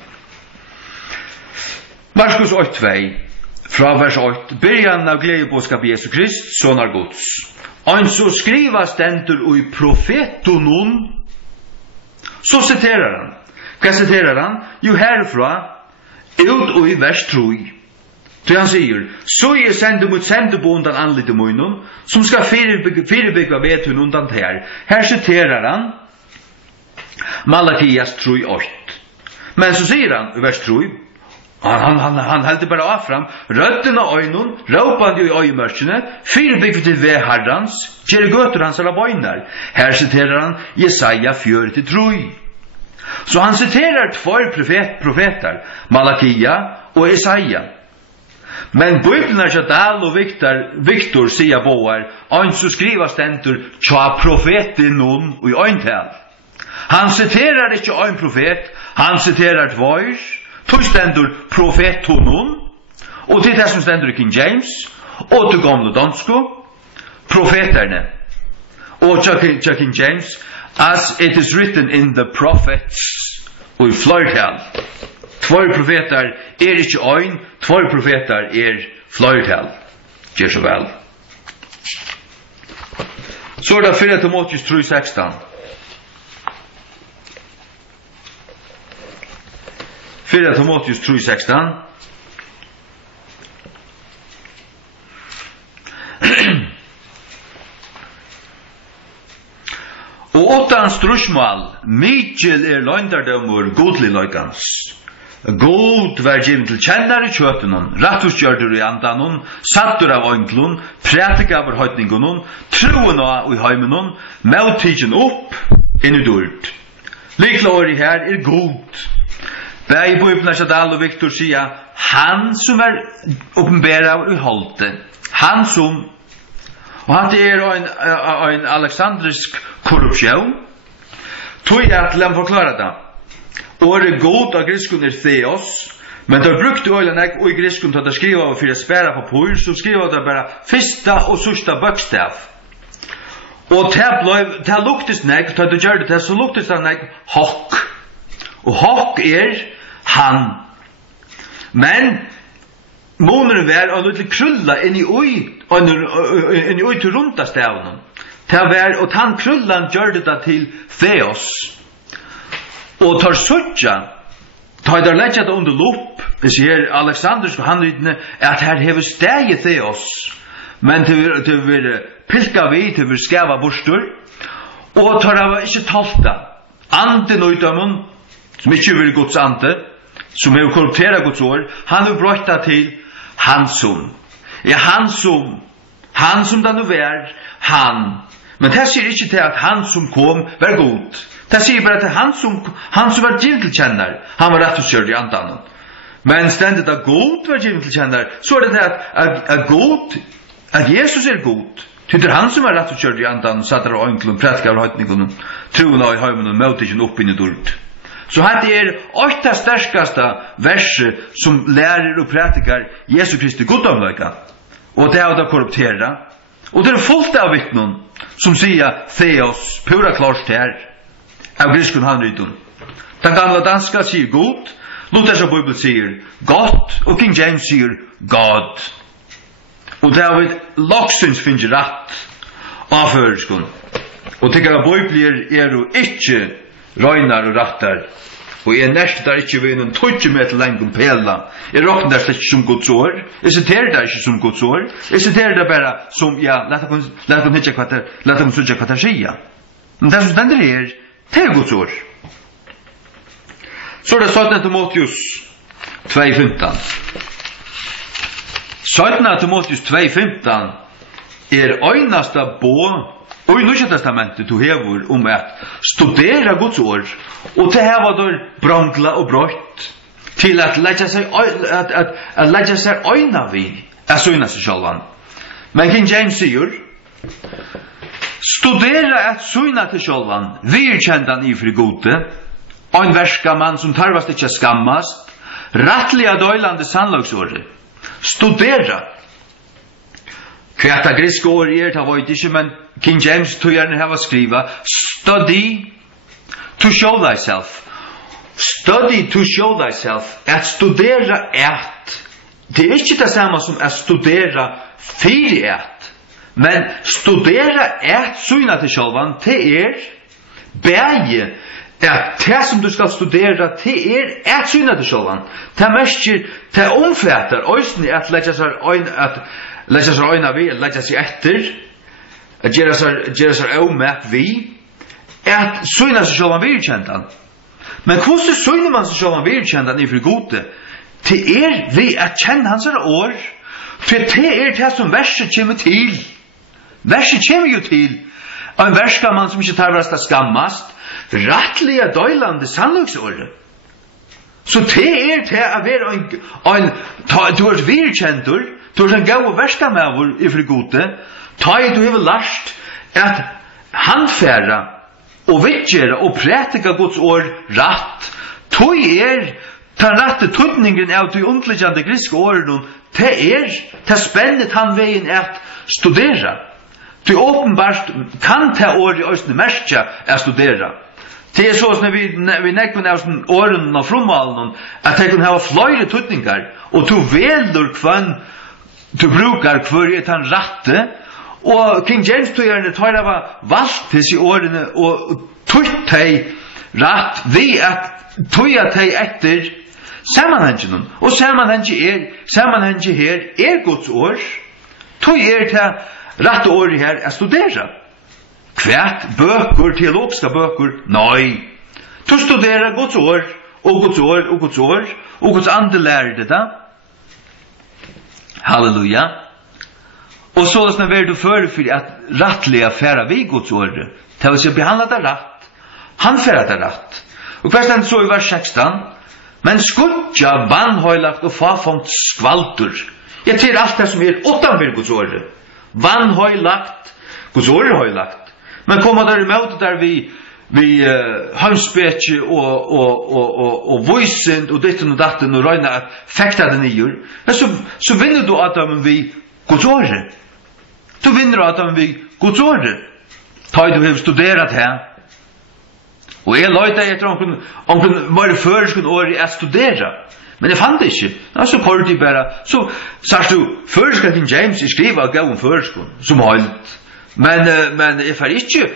Markus 8:2, fra vers 8, byrjan av gledebådskap Jesu Krist, sonar Guds. Og så skriva stendur i profetunum, så citerar han. Hva citerar han? Jo herfra, ut i vers 3. Så han sier, så sender mot sendebåndan anlite munnen, som skal firebygga vedhund undan her. Her citerar han Malakias 3:8. Men så sier han i vers 3, han heldur bare av fram, røddene av øynene, råpande i øyemørkene, firebygga til ved herrans, kjere gøter hans eller bøyner. Her citerar han Jesaja 4:3. Så han citerar två profeter, Malakia og Jesaja. Men Bibelen Chadal og Victor sier boar, han så skriva stendur tja profeten nun og i øyntal. Han citerar ikke ein profet, han citerar tvær, to stendur profetunum, og til det som stendur i King James, og til gamle dansko, profeterne. Og til King James, as it is written in the prophets, og i flertal. Tvær profeter ikke ein, tvær profeter flertal. Gjør så vel. Så det 4 Timotheus 3:16. 4 Timotheus 3:16. Og åttan strusmål, Mikkel løgndardømur godlig løygans. God var givet til kjenner i kjøtenen, rattusgjørdur i andanen, sattur av øynglun, prætika av høytningunen, troen av i heimenon, mautidjen opp, inn i dult. Likla åri her god. Bæg i Bibelen Chadal og Victor sier, han som oppenbæra i holde, han som, og han en alexandrisk korrupsjon, tog jeg til å forklare det. Året god av griskun Theos, men da brukte øyne og i griskun til å skrive for å spære papur, så skriver det bare fyrsta og sørsta bøkstav. Og det luktes nek, da du gjør det, så luktes det nek hokk. Og hokk han. Men måneden var en liten krulla inn i til rundt av stavnen. Og han krullan gjør det til Theos. Og tar suttja, tar der legger det under lupp, jeg sier Alexanders handrytene, at her hever steg Theos, men til vi pilka vi, til vi skava bostur, og tar av ikke talta, ande nøydamon, som ikke vil Guds ande, som hever korruptera Guds år, han vil brøyta til Hansum. Ja, Hansum da nu vær, han. Men det sier ikke til at han som kom var god. Det sier bare til han som var givelkjenner, han var rett og slett i andan. Men stendet at god var givelkjenner, så det til at Jesus god. Det han som var rett og slett i andan, satt der og ønkelen, prætkar og høytningen, troen av i høymen og møte ikke opp inn i dult. Så her åtta sterskaste verset som lærer og prætikar Jesu Kristi godomløyga. Og det da korruptera. Og det fullt av vittnen som sier Theos, pura klart her, av griskun handrytun. Den gamla danska sier god, Lutherska Bibel sier godt, og King James sier God. Og det har vi loksyns finner rett av føreskun. Og tykker av Bibler jo ikke røynar og rattar, og næst der ikke ved noen 20 meter lengum pela. Jeg råkner det slett som Guds år. Jeg siterer det ikke som Guds år. Jeg siterer det bare som, ja, lett dem sutja hva det sier. Men det som stender det Guds år. Så det 17. Timotheus 2:15. 17. Timotheus 2:15 øynasta bå og i Nye Testamentet du hever at studera Guds år, og til heva der brangla og brøtt, til at leggja seg øyna vi, syna seg sjálvan. Men King James sier, studera at syna til sjálvan, virkjendan i fri gode, ein verska man som tarvast ikkje skammast, rattliga døylande sannlagsåret. Studera. Kvæta griske år ta veit ikkje, men King James tog gjerne hava skriva, study to show thyself. Study to show thyself. At studera det ikkje det samme som at studera fyri men studera syna til sjálvan, det bæge at det som du skal studera, det syna til sjálvan. Det mestjer, det omfætar òsni at leggja seg øyna vi, leggja seg etter, at gjøre seg avmætt vi, at syna seg sjálvan virkjendan. Men hvordan syner man seg sjálvan virkjendan i fri gode? Det vi at kjenne hans år, for det det som verset kommer til. Verset kommer jo til en verskamann som ikke tarvast av skammast, rattliga døylande sannløksåret. Så det til å være du virkjendur, du en gau verskamavur i fri gode, du hever lært at handfæra og vidgjera og prætika Guds år ratt. Ta ratte tøyningen av de undliggjande griske åren, det spennet han veien at studera. Det åpenbart kan ta år i østene merkja at studera. Det så som vi nekven av åren og frumalen, at det kan ha flere tøyningar, og du velur kvann du brukar hver han ratte, og King James tar av valgt disse årene og tøyt deg ratt ved at tøyat deg etter sammanhengen. Og sammanhengen her Guds år, tøy til ratte året her er studera. Kvært bøker, teologiska bøker, nei. Du studerer Guds år, og Guds år, og Guds år, og Guds ande lærer det da. Halleluja. Og så er du fører for at rattliga færa vi Guds året, til å behandla det ratt. Han færa det ratt. Og hva stendt så i vers 16? Men skudja vannhøylagt og fafongt skvaltur. Jeg til alt det som utanfor Guds året. Vannhøylagt, Guds året høylagt. Men kommer der imot der vi hamspetje og voisend og ditten og datten og røyna at fekta det nyer, så vinner du Adam vi Guds året. Du vinner Adam vi Guds året. Ta du har studerat här. Och jag lojta efter om var det försken år att studera. Men jag fann det inte. Så kort det bara. Så sagst du, försken till James är skriva gå om försken. Som halt. Men jag får inte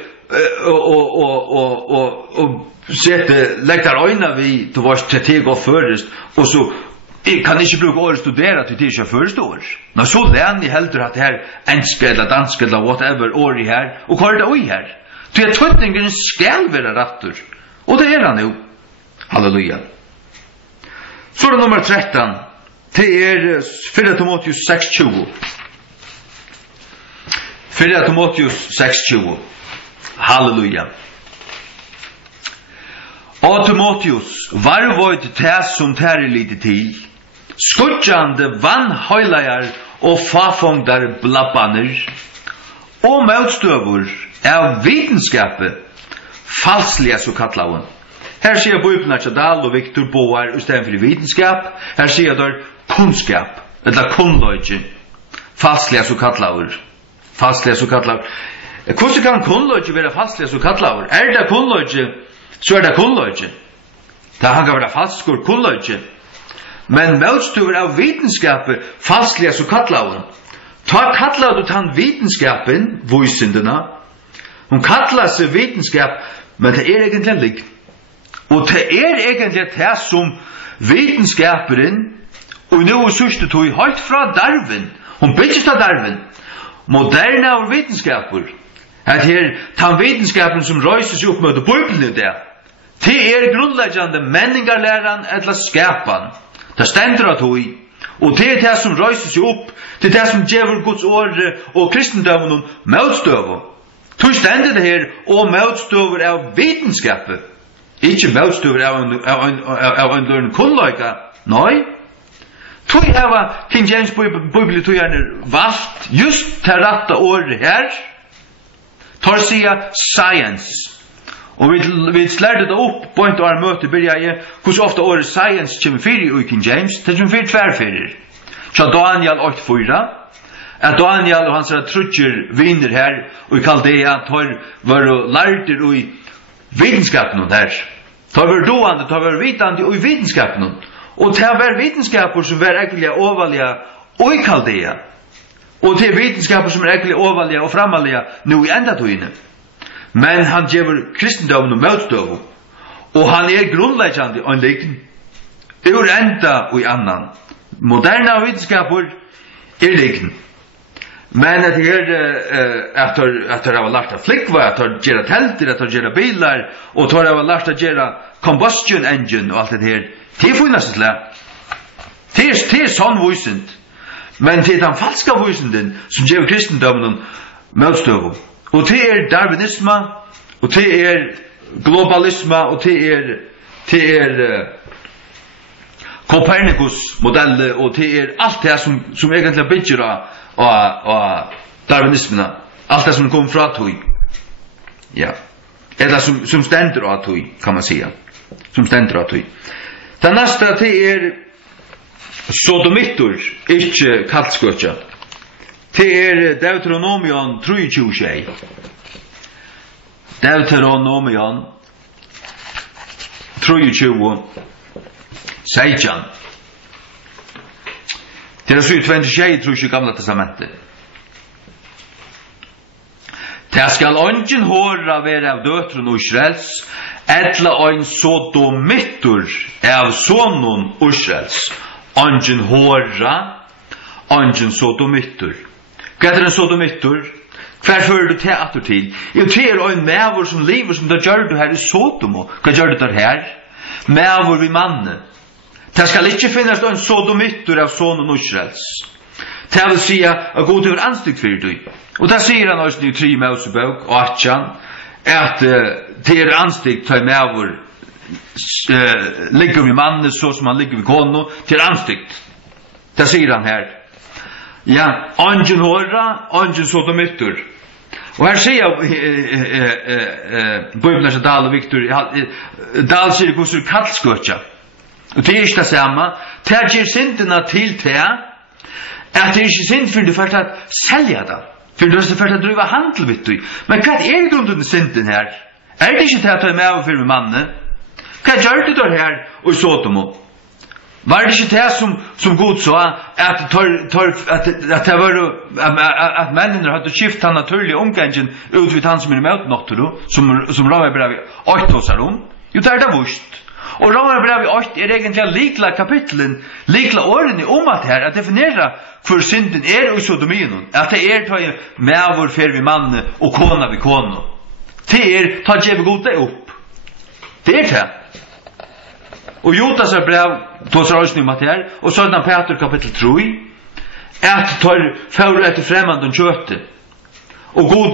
och lägger ögonen vid till vars kritik och förrest. Och så kan inte bruka året studera till det förstår. När så lär ni helt att det här engelska eller danska eller whatever år i här. Och vad är det i här? Till att tvättningen skall vara rättur. Och det är han nu. Halleluja. Så är det nummer 13. Det är 4 Timoteus 6:20. 4 Timoteus 6:20. Halleluja. Och Timoteus, varvøyt det som tærer lite til, skudjande vannhøylajar og fafongdar blabbaner, og møtstøvur av vitenskapet, falsliga så kattlaven. Her sier Bibelen at Dal og Victor Boar i stedet for vitenskap, her sier der kunnskap, eller kunnløyge, falsliga så kattlaver. Falsliga så kattlaver. Hvordan kan kunnløyge være falsliga så kattlaver? Det kunnløyge, så det kunnløyge. Det han kan være falskur kunnløyge. Men møtstøver av vitenskapet, falsliga så kattlaven. Ta kattlav du tann vitenskapen, voisindena. Hon kallar seg vitenskap, men det er egentlig lik. Og det er egentlig det som vitenskaperen, og nå er sørste tog høyt fra Darwin. Hun bygges av Darwin. Moderne av vitenskaper. At her, den vitenskapen som røyser seg opp med Bibelen i det. Det er grunnleggende menningarlæren eller skapan. Det stender av tog. Og det er det som røyser seg opp. Det er det som gjør Guds åre og kristendømen møtstøver. Tog stender det her og møtstøver av vitenskapet. Ikke møtstøver av en lønn kunnløyga. Nei. Tog hava King James Bibelen tog gjerne valgt just til rette året her. Tar sida science. Og vi slærte det opp på en av møte byrja jeg hvordan ofte året science kommer fyrir i King James. Det kommer fyrir tverrfyrir. Så Daniel 8:4. At Daniel og hans trutcher vinner her og i Kaldea tar var lærter i vitenskapen her. Tar var doande, tar var vitande i vitenskapen. Og det var vitenskaper som var egentlig overlige og i Kaldea. Og det vitenskaper som er egentlig overlige og framalige nå i enda togene. Men han gjør kristendommen og møtstøv. Og han er grunnleggende og en liten. Ur enda og i annan. Moderne vitenskaper er liten. Men at her at har lært å flikva, at har gjøre telter, at har gjøre bilar, og at har lært å gjøre combustion engine og alt det her. Det er funnast til det. Det er sånn vysend. Men det er den falska vysenden som gjør kristendommen møtstøv. Og det er darwinisme, og det er globalisme, og det er Copernicus modell, og det er alt det som egentlig bygger av darwinismen. Alt det som kom fra tog. Ja. Eller som stender av tog, kan man säga. Som stender av tog. Det neste det er sodomittor, ikke kaldskøtja. Det er Deuteronomion 23. Deuteronomion 23. Seijan. Det er så ut 26 tror jeg gamla testamentet. Det skal ongen håra være av døtren Israels, etla ein sodomittur av sonon Israels. Ongen håra, ongen sodomittur. Hva er en sodomittur? Hva fører du til at du til? Jo, det er en mævor som lever som det gjør du her i Sodomo. Hva gjør du der her? Mævor vi mannen. Det skal ikke finnes en sodomittur av sonen Israels. Det vil si at god er anstygt for du. Og det sier han også i 3 Mosebok og 18 at det er anstygt til mævor ligger vi mannen så som han ligger vi kono. Det er anstygt. Det sier han her. Ja, ongen håra, ongen sodomittur. Og her sier Bibelen til Dal og Victor, Dal sier hvordan kaldskøtja. Og det er ikke det samme. Det er ikke syndene til det, at det er ikke synd for du først at selja det. För det är för att driva handel vet du. Men vad är grunden synden här? Är det inte att ta med för mannen? Vad gör det då här och Sodomo? Var det inte det som Gud sa att det var att männen hade skift han naturliga omgången ut vid han som är emot något då som Romarbrevet 8 talar om. Jo, det är det vurst. Och Romarbrevet 8 är egentligen likla kapitlen, likla åren om att här att definiera för synden är i sodomien. Att det är ta med vår för vid man och kona vid kona. Det är ta ge goda upp. Det är det. Och Judas brev tar oss om att här och så den Peter kapitel 3 att tar för ett främmande och köttet. Och God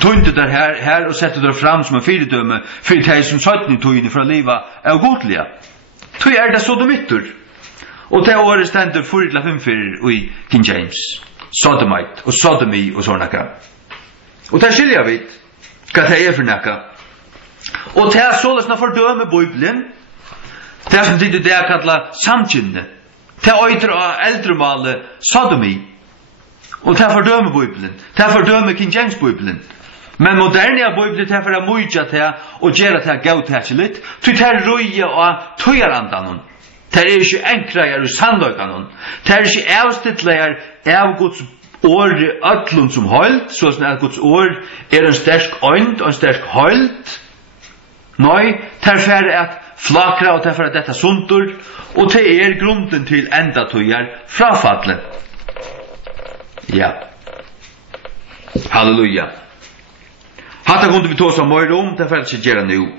tunte där här och sätter det fram som en fyrdöme för det som satt ni tog in för att leva är godliga. Tog är det sodomitter. Och det året ständer 4-5 i King James. Sodomite och sodomy och sådana kan. Och det skiljer vi vad det är för näka. Och det är sådana fördöme Bibeln. Det är som det är kallat samkynne. Det är äldremål sodomy. Och det är fördöme Bibeln. Det är fördöme King James Bibeln. Men moderna Bibeln det är för att mojja det och göra det gautachiligt. Det är röja och töjarandan. Det är inte enklare och sannlökanon. Det är inte avstittligare av Guds år ötlund som höjt. Så att Guds år är en stark önd och en stark höjt. Nej, det är för att flakra och det är för att detta suntur. Och det är grunden till enda töjar frafallen. Ja. Halleluja. Hatta kunde vi ta oss om morgon, det får jag göra nu.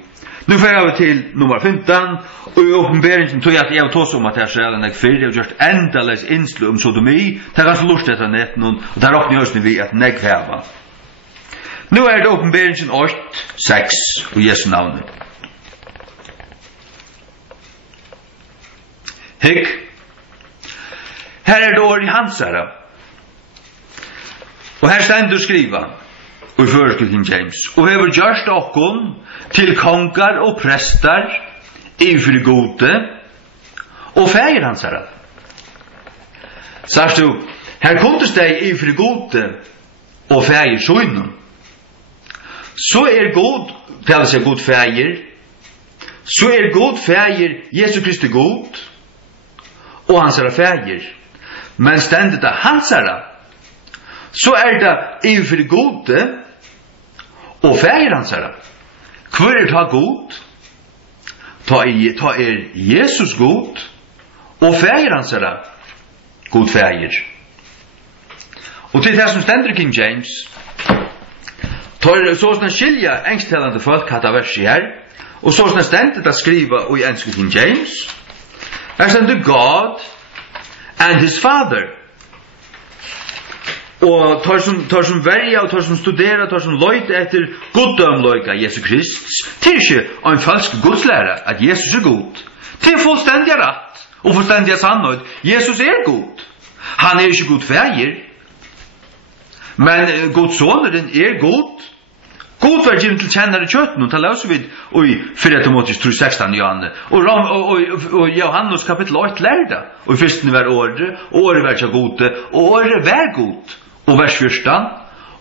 Nu får jag till nummer 15 och i uppenbarelsen tog jag att jag tog om att jag själv är färdig och just ändalles inslu om sodomi. Det är ganska lustigt att nätten och där öppnar just vi att häva. Nu är det uppenbarelsen 8:6 och Jesu namn. Hick. Här är det år i Hansara. Och här ständer skriva och i första King James. Och vi har gjort okkom till kongar och prästar inför gode och fäger hans herre. Sagst du, här kunde det inför gode och fäger sjönen. Så är god, det vill säga god fäger, så är god fäger Jesu Kristi god och hans herre fäger. Men ständigt är hans herre så är det inför gode och fäger hans herre. Kvar är ta god, ta er Jesus god och fäger hans herre god fäger. Och till det som ständer King James tar så såna skilja engstälande folk hata versi här och så såna ständigt att skriva och i engelska King James här ständer God and his father. Och tar som välja och tar som studera, tar som löjt efter goddömlöjka Jesu Kristus. Det är inte en falsk gudslära att Jesus är god. Det är fullständiga rätt och fullständiga sannhet. Jesus är god. Han är inte god färger. Men godsoneren är god. God var givet till kännare kötten och talar oss vid i 4 Timoteus 3:16 Johanne. Och Johannes kapitel 8 lärda. Och i försten var året var så gode och året var god. Och vers 14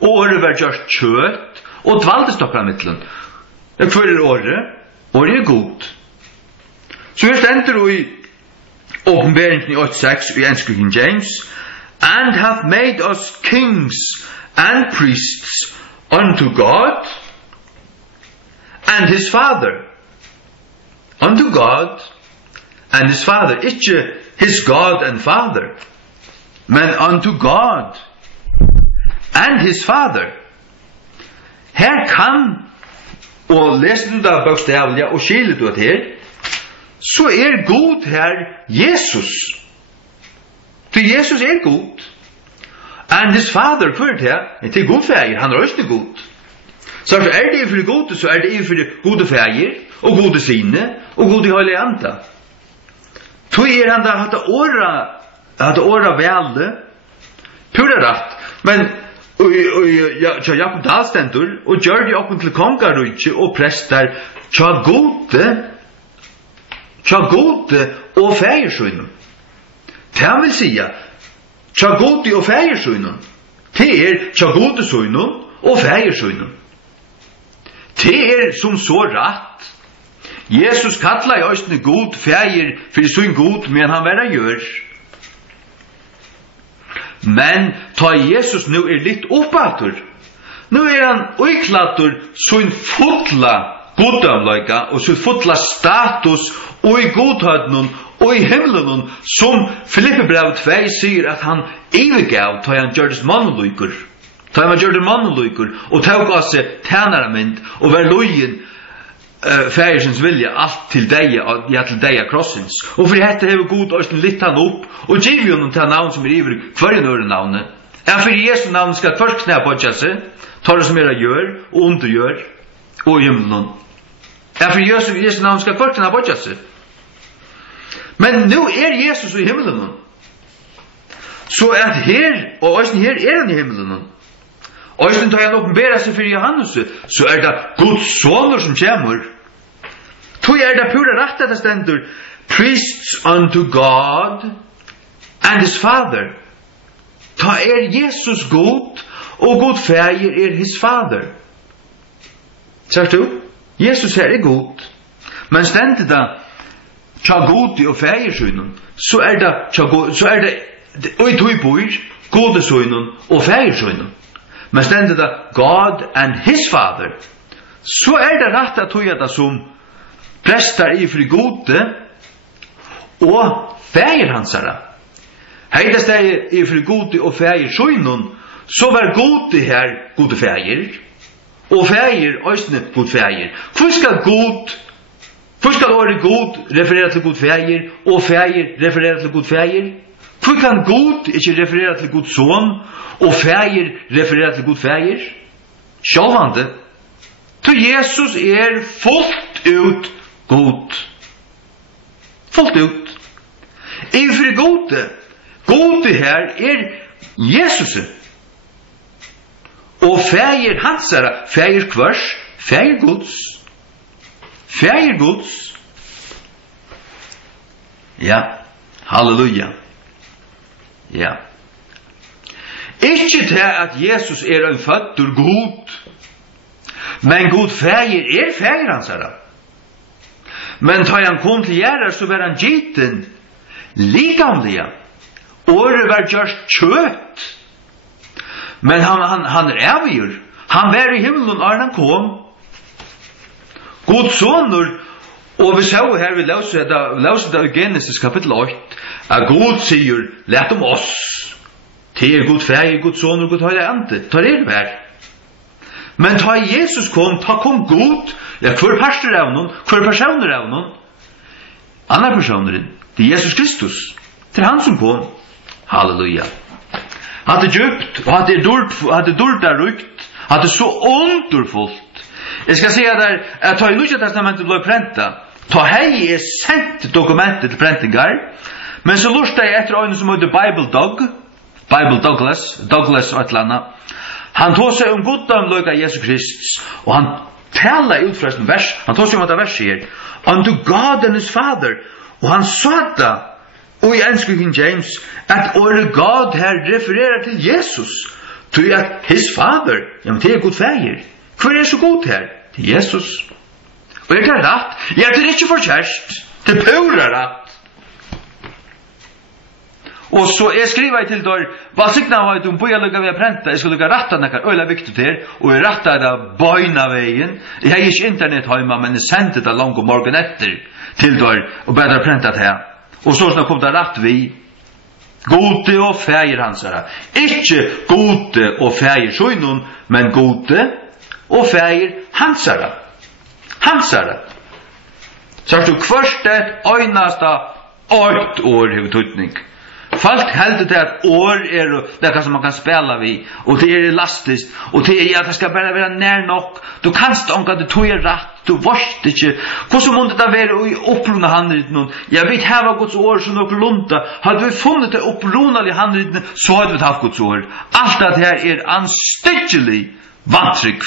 året var just kött och dvalde stockar mittlen. Jag för året är god. Så vi ständer i uppenbarelsen i 8:6 i engelska King James and have made us kings and priests unto God and his father. Unto God and his father. Ikke his God and father. Men unto God and his father. Her kan, og leser du da bokstavliga og skiler du at her, så god her Jesus. For Jesus god. And his father, hva det? Det god feir, han også god. Så det for gode, så det for gode feir, og gode sine, og gode høylige anta. Så han da hatt åra velde, pura rett, men ja, Jakob Dahlstendur, og gjør de oppen til kongarutje og prester, tja gode og feiersøyne. Det han vil sige, tja gode og feiersøyne, Det tja gode søgnen og feir søgnen. Det som så rætt. Jesus kallar i østene god feir for søgn god, men han verra gjør. Men ta Jesus nu litt oppatur. Nu han uiklatur søgn fotla godamleika og søgn fotla status og i godhøydnun og i himmelen som Filippebrevet 2 sier at han overgav ta han gjørdes mannelykur. Ta han gjørdes mannelykur og tog av seg tænaramind og var lojen færsens vilja alt til deg, ja til deg krossens. Og for dette hever god østen litt han opp og giv jo noen til navn som iver hver nøyre navnet. Ja, for Jesu navn skal først knæpodja seg, tar det som gjør og undergjør og i himmelen. Ja, for Jesu navn skal først knæpodja seg. Men nu Jesus i himmelen. Så at her, og østen her han i himmelen. Østen tar han åpenbæra seg for Johannes, så det Guds soner som kommer. Tog det pura rett at det stender, priests unto God and his Father. Ta Jesus god, og god feir his Father. Ser du? Jesus her god. Men stender det, tja god og feir søgnen, så det, og i tog bor, gode søgnen og feir søgnen. Men stender det God and his Father, så det rett at tog det som prestar i fri gode og feir hansara. Hei det steg i fri gode og feir søgnen, så var gode her gode feir, og feir òsne gode feir. Hvor skal året god referere til god feir, og feir referere til god feir? Hvor kan god ikke referere til god son, og feir referere til god feir? Sjålvande. Så Jesus fullt ut god. Fullt ut. Ifri gode. Gode her Jesus. Og feir hansara, feir kvars, feir gods. Feir gods. Ja, halleluja. Ja. Ikke til at Jesus en fødder god, men god feir feir hansara. Men ta han kom til gjerra, så var han gitten likamliga. Året var gjørst kjøtt. Men han evig. Han var i himmelen når han kom. God sonur, og vi så her, vi lauset det i Genesis kapitel 8, at God sier, let om oss. Til god feir, god sonur, god høyre ante. Ta det vær. Men ta Jesus kom, ta kom god, ja, hver pastor av noen, hver personer av noen. Andre personer, det Jesus Kristus. Til han som kom. Halleluja. Hadde djupt, og hadde dårda rukt, hadde så underfullt. Jeg skal si at ta i Nya Testamentet ble prenta, ta hei sendt dokumentet til prentingar, men så lurte jeg etter øyne som heter Bible Douglas og et eller annet. Han tog seg goddom av Jesus Kristus, og han taler ut fra en vers, han tog seg om et vers her, unto God and his Father, og han sa det, og i engelsk King James, at året God her refererer til Jesus, til at his Father, jamen det god feir. Hver så god her? Til Jesus. Og det rett? Ja, det ikke for kjærst. Det pura rett. Og så jeg skriver til dere, hva sikna var det om jeg lukka ved å prenta, jeg skulle lukka retta nekkar øyla viktig til, og jeg retta det bøyna veien. Jeg har ikke internett heima, men jeg sendte det langt morgen etter til dere, og bedre prenta det her. Og så kom det rett vi. Gode og feir hansara. Ikke gode og feir sjøynun, men gode og feir hansara. Hansara. Så du først et øynasta 8 år i tøytning. Folk heldur til at år det som man kan spela vi, og det elastisk, og det at det skal bare være nær nok. Du kanst onka det tog rett, du vorst ikke. Hvordan måtte det være i oppruna handritten? Jeg vet her var Guds år som noe lunta. Hadde vi funnet det opprunaliga handritten, så hadde vi haft Guds år. Alt det her anstyggelig vantrykk.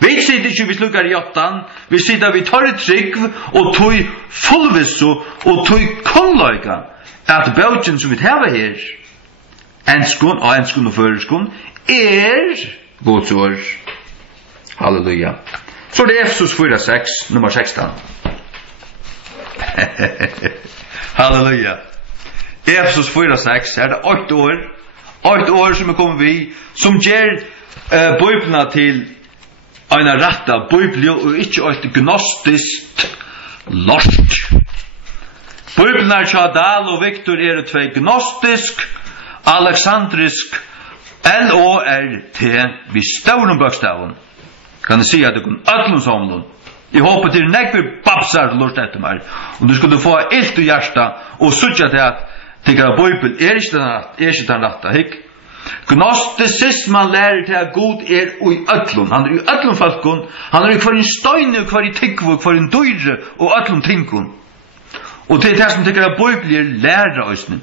Vi sitter ikke vi slukkar i 8, vi sitter vi tar i trygg, og tog fullvisso, og tog kolløyga, at bøtjen som vi tar her, enskun og enskun og føreskun Guds ord. Halleluja. Så det Efesos 4:6, nummer 16. Halleluja. Efesos 4:6 det 8 år. 8 år som kommer vi, som ger Bibeln til en retta Bibel og ikke et gnostiskt lort. Bibeln Chadal og Victor tvei gnostisk, alexandrisk, LORT vi stauren bokstaven. Kan du si at du kan ötlun somlun. Jeg håper til nekver babsar lort etter meg. Og du skulle få ilt og hjärsta og sutja til at tikkara Bibel ikke den ratta, hikk? Gnosticismen lærer til at Gud ui ötlun. Han ui ötlun falkun. Han ui hver en støyne, hver en tikkvu, hver en døyre og ötlun tinkun. Og til det som tikkara Bibel lærer òsne.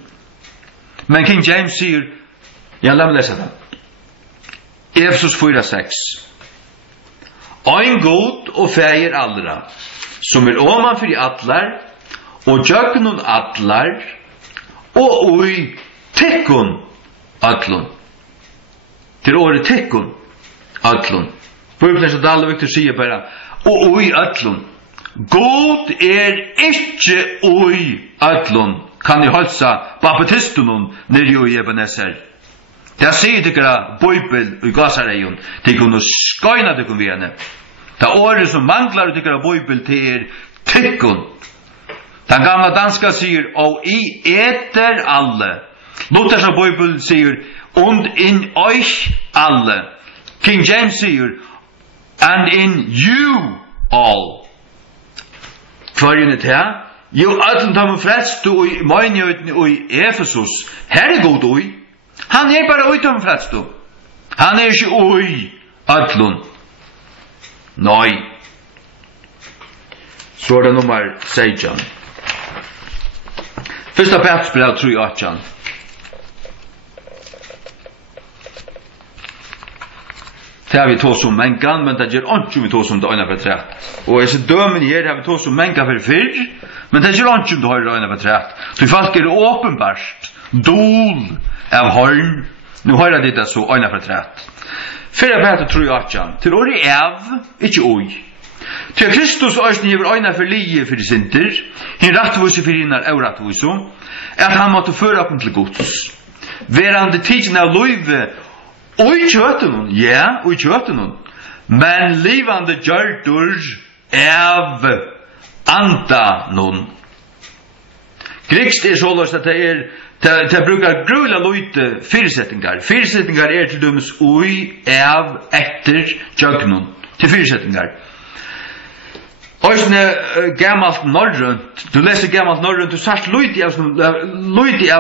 Men King James sier, ja, la meg lese det. Efesos 4:6. Ein god og fægir allra, som oman fyrir allar, og jögnun allar, og ui tikkun allun. Til året tikkun allun. Bibelen så dalle Victor sier bara, og ui allun. God ikkje ui allun, kan jeg halsa baptistunum nere i Ebenezer. Det sier tykkara Bibel i Gazareion, til kunne skøyna tykkun vi henne. Det året som manglar tykkara Bibel til tykkun. Den gamla danska sier, og i eter alle. Luthersa Bibel sier, und in euch alle. King James sier, and in you all. Kvarjen det her? Jo, allen tar man frelst og i møgnjøyten og i Efesus. Her god ui. Han bare ui tar man frelst og. Han ikke ui allen. Nei. Så det nummer 16. Första Petrusbrev 3:18. Det har vi tås om mengan, men det gjør ikke vi tås om det øyne for trett. Og disse dømen her har vi tås om mengan for fyrr, men det gjør ikke om det høyre øyne for trett. Så folk åpenbart, dol av horn, nå høyre det så øyne for trett. Fyrre Peter 3:18, til året ikke oi. Til Kristus øyne hever øyne for lije for de sinter, hin rattvise for hinnar euratvise, at han måtte føre oppen til Gods. Verande tidsen av løyve, oi kjøtenen, ja, oi kjøtenen, men livande gjørdur av andanon. Grikst såløst at det brukar grula løyte fyrirsettingar. Fyrirsettingar til dømes oi av etter gjøgnon, til fyrirsettingar. Øysne gammalt norrønt, du leser gammalt norrønt, du sørst løyti av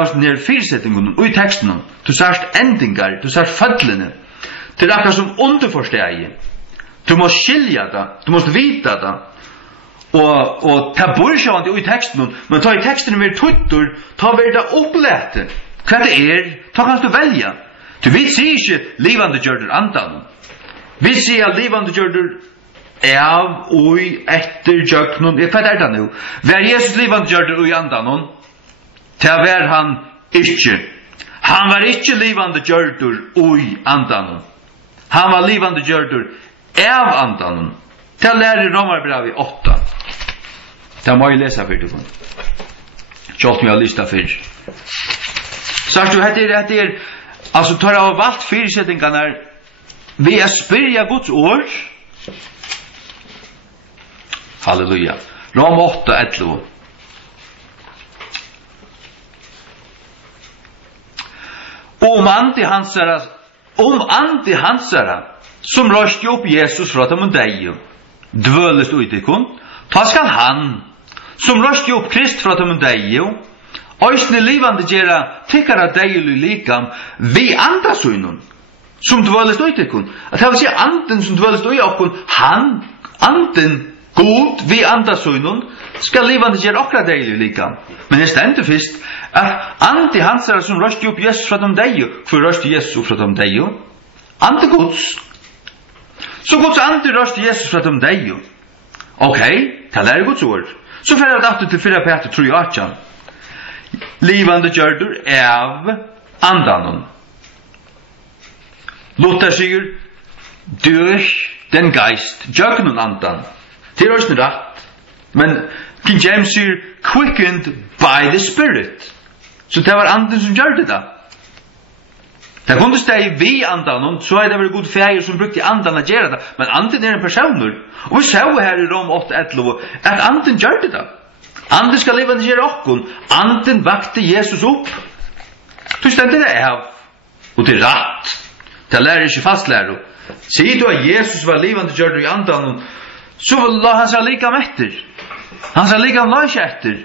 sånne fyrsettingene, og i teksten, du sørst endingar, du sørst fødlene, til akkurat som underforstegi. Du må skilja det, du må vita det, og ta bursjavande i teksten, men ta i teksten med tuttur, ta ved det opplete, hva det ta kan du velja. Du vi sier ikke livande gjørder andan, vi sier livande gjørder av oi etter jöknun. Hva det nu? Vær Jesus livande gjørder oi andanon, til vær han ikkje. Han var ikkje livande gjørder oi andanon. Han var livande gjørder av andanon. Til lærer Romarbrevet 8. Det må jeg lese for det. Kjalt meg å lista for. Sagt du, hette altså tar av valgt fyrirsettingarna vi spyrja Guds ord. Halleluja. Rom 8:11. Om andi hansara som røst opp Jesus fra dem deg, dvølest ut ikon, ta skal han som røst opp Krist fra dem deg, øysne livande gjera tikkara deilig likam vi andasøynun som dvølest ut ikon. At det vil si anden som dvølest ut ikon, han, anden, God, vi andasøynun, skal livande gjøre okra deilig likam. Men det stender fyrst at andi hansara som røst opp Jesus fra dem deg, for røst Jesus fra dem deg, ande Guds. Så Guds ande røst Jesus fra dem deg. Ok, det er Guds ord. Så fyrir det aftur til 4 Peter 3:18. Livande gjørdur av andanon. Luther sier, durch den Geist, jögnen andan. Det er også rett. Men King James sier, quickened by the Spirit. Så det var anden som gjør det da. Det kunne steg vi andan, så er det vel god feir som brukte andan å gjøre det. Men anden er en personer. Og vi ser her i Rom 8:11 at anden gjør det da. Anden skal leve til gjøre okkon. Anden vakte Jesus opp. Du stender det av. Og det er rett. Det lærer ikke fastlærer. Sier du at Jesus var livende gjør det i andan, så la han seg like etter. Han sa like la ikke etter.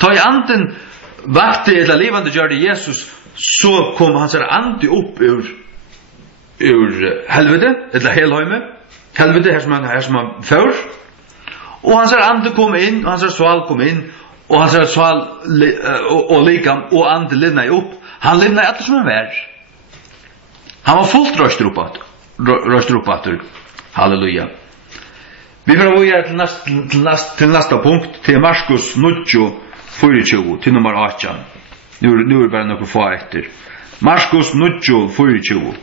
Ta i anden vakte eller livende gjør det Jesus, så kom hans ande opp ur helvete, eller helhøyme. Helvete her som han før. Og hans ande kom inn, og hans sval kom inn, og hans sval og likam, og ande livna opp. Han livna etter som han var. Han var fullt røstruppater. Halleluja. Vi får gå til næsta punkt, til Markus 9:24, til nummer 18. Nu er det bare noe få etter. Markus 9:24.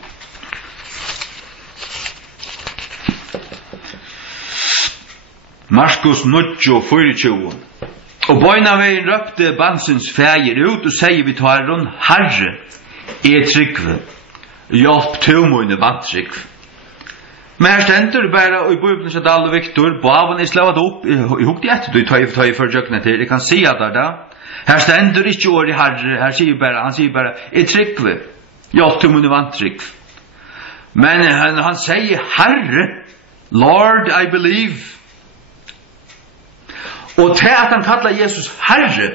Markus 9:24. Og bøynavegin røpte bansens fægir ut og sier vi tar hon, Herre, trykve, hjelp til mine bantrykv. Men her stender bare i Bibelen så Dahl og Viktor, baven er slavet opp, jeg hukte etter, du tar i førjøkene til, jeg kan si at det da. Her stender ikke året Herre, han sier bare, trykve, hjelp til mine bantrykv. Men han sier, Herre, Lord, I believe. Og til at han kallar Jesus Herre,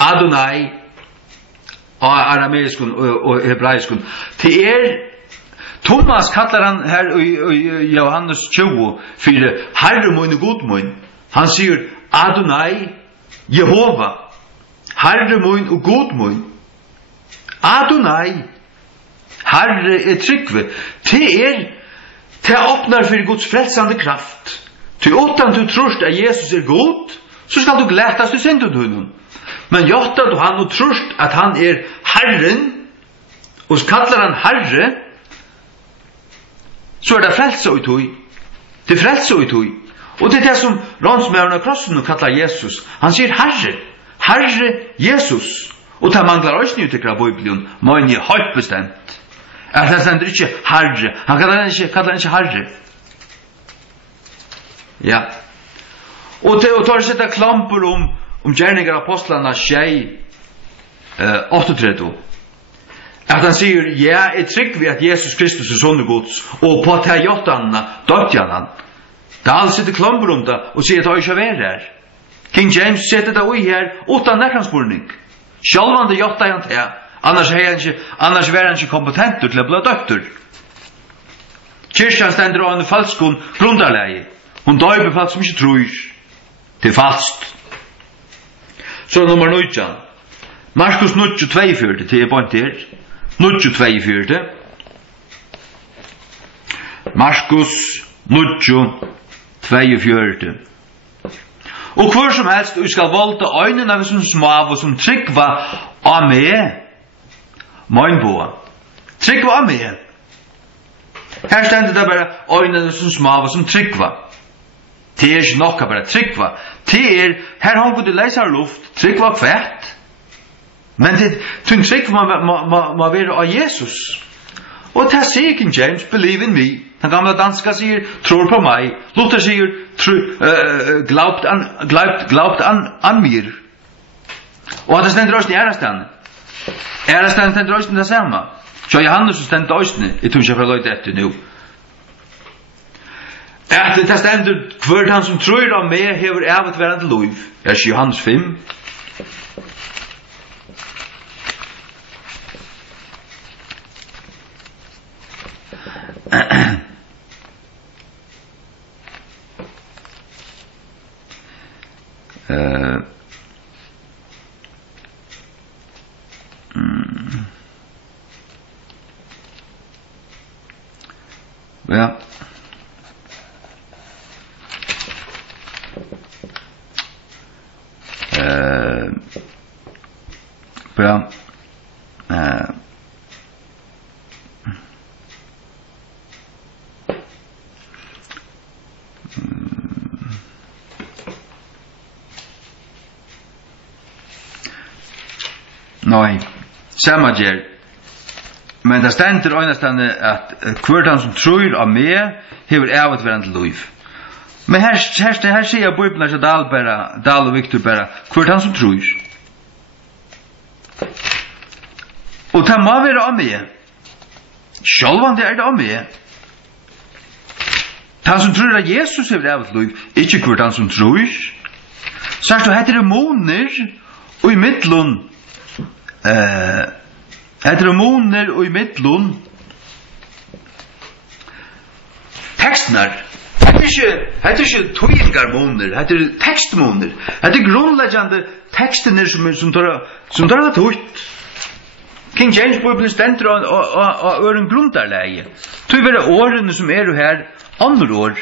Adonai, og arameiskun og hebraiskun, til Thomas kallar han her i Johannes 20, for Herre mun og god mun. Han sier Adonai, Jehova, Herre mun og god mun. Adonai, Herre trykve, til åpnar for Guds frelsande kraft. Til åttan du trust at Jesus god, så skal du glætas til syndet honom. Men gjørta du han og trust at han Herren, og kallar han Herre, så det frelse og tog. Det frelse og tog. Og det er det som rånsmæren av krossen og kallar Jesus. Han sier Herre, Herre Jesus. Og det manglar også nyttekra Bibelen, men jeg høyt bestemt. At han stender ikke Herre. Han kallar han ikke Herre. Ja. Og tar seg det klamper om gjerninger av apostlarna tjei 38. At han sier, ja, jeg trygg ved at Jesus Kristus sånne gods, og på at jeg gjort han, dødde han. Det er alls ikke klamper om det, og sier at det ikke er her. King James setter det ui her, uten nærkanspurning. Selv om det gjort han til, annars var han ikke kompetent til å bli døtter. Kyrkjan stender av en falskun grundarleie. Hun døyber folk som ikke tror. Det er falskt. Så nummer 9. Markus 9:42 til point her. 9:42. Markus 9:42. Og hvor som helst du skal volta øynene av som smav og som tryggva av meg. Møgnboa. Tryggva av meg. Her stender det bare øynene som smav og som tryggva. Det er ikke nokka bare tryggva. Det her hongur du leisar luft, tryggva kvært. Men det tryggva må være av Jesus. Og det sier King James, believe in me. Den gamla danska sier, tror på meg. Luther sier, glaubt an mir. Og det stender også i ærestanden. Ærestanden stender også det samme. Så Johannes stender også, jeg tror ikke jeg får løyde etter nå. At det stender, hver han som tror av meg, hever evet hverandre lov. Er ikke Johannes 5. Ja. Ja. Nej, samma ger. Men det ständer einastande att kvörtan som tror av mig hever ävat varandra liv. Men här ser jag Bibeln att Dal och Victor bara kvörtan som tror. Och ta må vara av mig. Självande är det av mig. Han som tror att Jesus hever ävat liv, inte kvörtan som tror. Sagt du heter det måner och i mittlun heter måner och i mittlun textnar. Heter inte toingar heter textmåner. Heter grundläggande texterna som tar att ut. King James Bible ständer och en grundarläge. Tror vi det åren som är här andra år.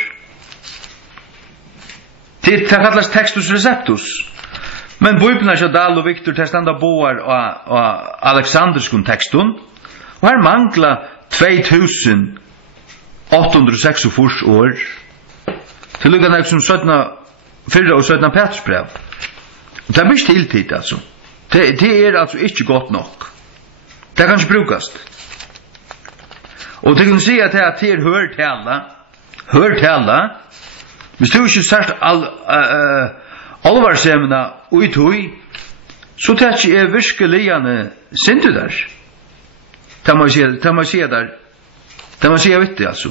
Det kallas textus receptus. Men Bibeln är Dal och Victor testanda boar och Alexanderskun texten. Och här mangla 2806 år. Till lukkan är som 4 och 17 Petrusbrev. Det blir tilltid alltså. Det är alltså inte gott nog. Det kan inte brukas. Och det kan säga att det är hör till alla. Hvis du ikke sagt alvarsemna uitui, så det ikke er virkelighane sindu der. Det må jeg der. Det må jeg si vitt det, altså.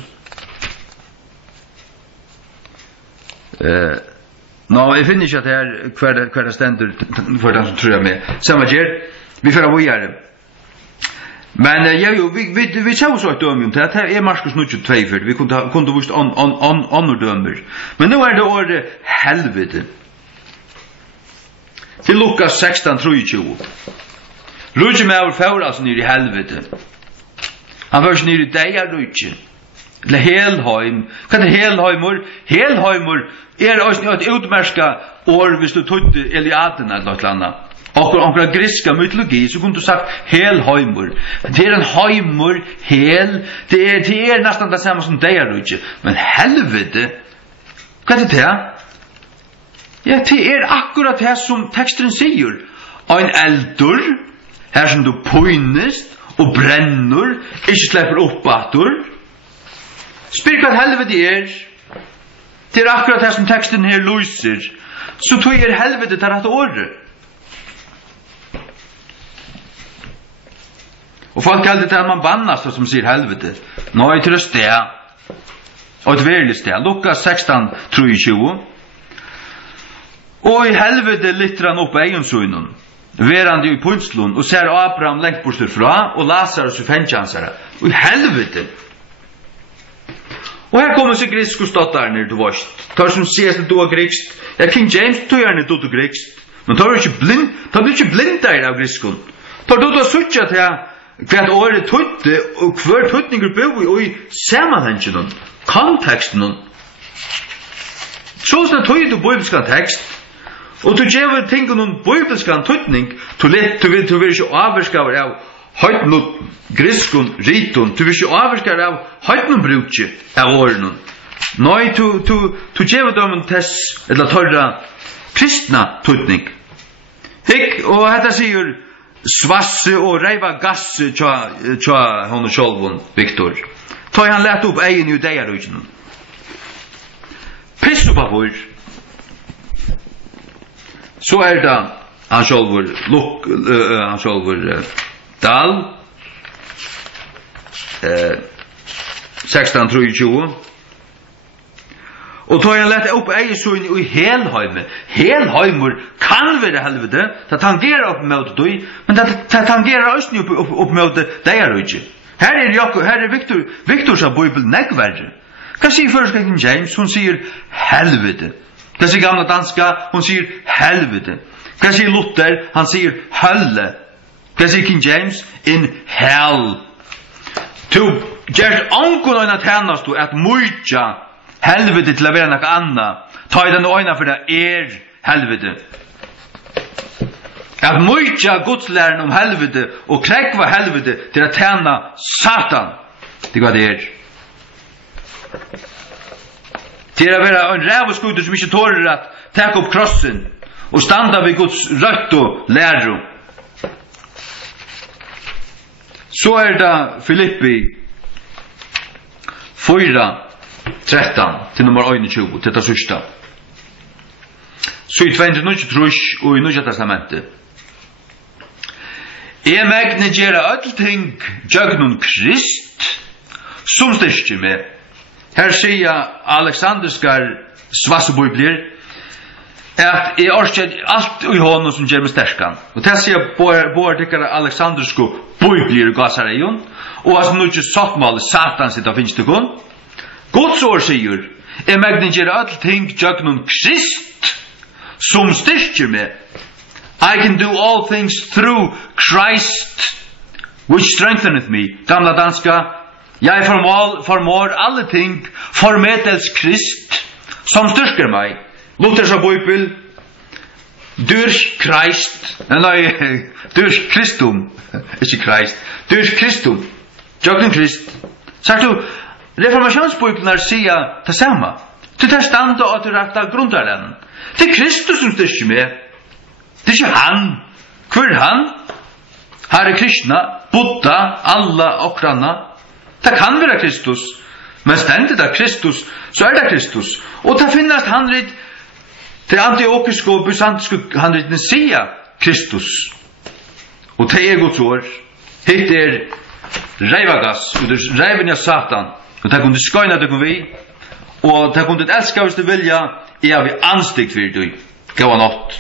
Nå, jeg finner ikke at det er hver det stendur for den som tror jeg med. Samme gjør, vi får av å gjøre. Men vi sa så ett dömjum till att här är Markus 22 vi kunde vust on dömer. Men nu är det år helvete. Till Lukas 16:23. Rutsch med över fauras ner i helvete. Han var ner i deja rutsch. Le Helheim. Kan det Helheimur? Helheimur är ett utmärska år hvis du tog Eliaden eller något annat. Och grekiska mytologi så kunde du sagt Helheimur. Det är en heimur, hel. Det är nästan det samma som det är. Men helvete. Vad är det? Ja, det är akkurat det som texten säger. En eldur, här som du pojnest och bränner, inte släpper upp attor. Spyr vad helvete är. Det är akkurat det som texten här lyser. Så tog er helvete till att ordet. Och folk alltid att man bannas som säger helvete. Nej, till det. Och ett verkligt det. Lukas 16:23. Och i helvete lytter han upp egensunnen. Verande i punslun och ser Abraham längt bort fra och Lazarus i fängelset. Och i helvete. Och här kommer sig grisk och stottar när du varst. Tar som ses att du har grikst. Ja, King James tog gärna du grikst. Men tar du inte blind, tar du inte blind där av griskon. Tar du då sucha till kvart året tutte och kvart tutningar bo i sammanhangen. Kontexten. Så tog du bibelska text. Och du ger tänker någon bibelska tutning till lätt du vill ju avskavar av höjtnut griskon riton du vill ju avskavar av höjtnut brukje av åren. Nej du ger dem test eller torra kristna tutning. Fick och detta säger svasse och reiva gass tja hon och självon Victor. Ta han lät upp egen judearöjnen. Pissu på vår. Så är det han självor han självor Dal 16:23. Och tar han lätt upp ejesön i Helheim. Helheimur kan vara helvete. Det tangerar upp mot dig, men det tangerar också upp mot dig är inte. Här är Victor sa Bibeln nägvärre. Vad säger första King James? Hon säger helvete. Vad säger gamla danska? Hon säger helvete. Vad säger Luther? Han säger hölle. Vad säger King James? In hell. Tu just ankon att händas du att myja helvete till att vara något annat. Ta i den öjna för det är helvete. Att myja godslären om helvete och kräkva helvete till att tjäna Satan. Det var det är. Till att vara en rävoskuder som inte tårar att ta upp krossen och standa vid Guds rött och läro. Så det Filippi 4:13 till nummer 21 till det sista. Så i 293 och i Nya testamentet. Megni gera öll ting jögnun Krist som styrkir med. Her sier Alexanderskar svassebibler at orskjer alt i honom som gjør meg sterkan. Og det sier både dikkara Alexandersko bibler gasareion, og altså nu ikke sattmål Satan sitt av finnstykkon. Guds år sier, megni gera öll ting jögnun Krist som styrkir med. I can do all things through Christ, which strengtheneth me. Gamla danska, jeg formår alle ting for medels Krist, som styrker meg. Luthers av Bibel, durch Christ, nei, durch Christum, ikke Christ, durch Christum, Jögnen Krist. Sagt du, reformationsbibeln sier det samme. Til det standa og til rette grunderlen. Det Kristus som styrker meg. Det ikke han. Hvor han? Herre Krishna, Buddha, Allah og Krana. Det kan være Kristus. Men stendet det Kristus, så det Kristus. Og det finnes handrit til antiokiske og bysantiske handritene sier Kristus. Og det Guds ord. Hitt reivagas, reiven av Satan. Og det kunne skøyne det vi. Og det kunne elska hvis du vilja, vi anstikt for du. Gå an åt.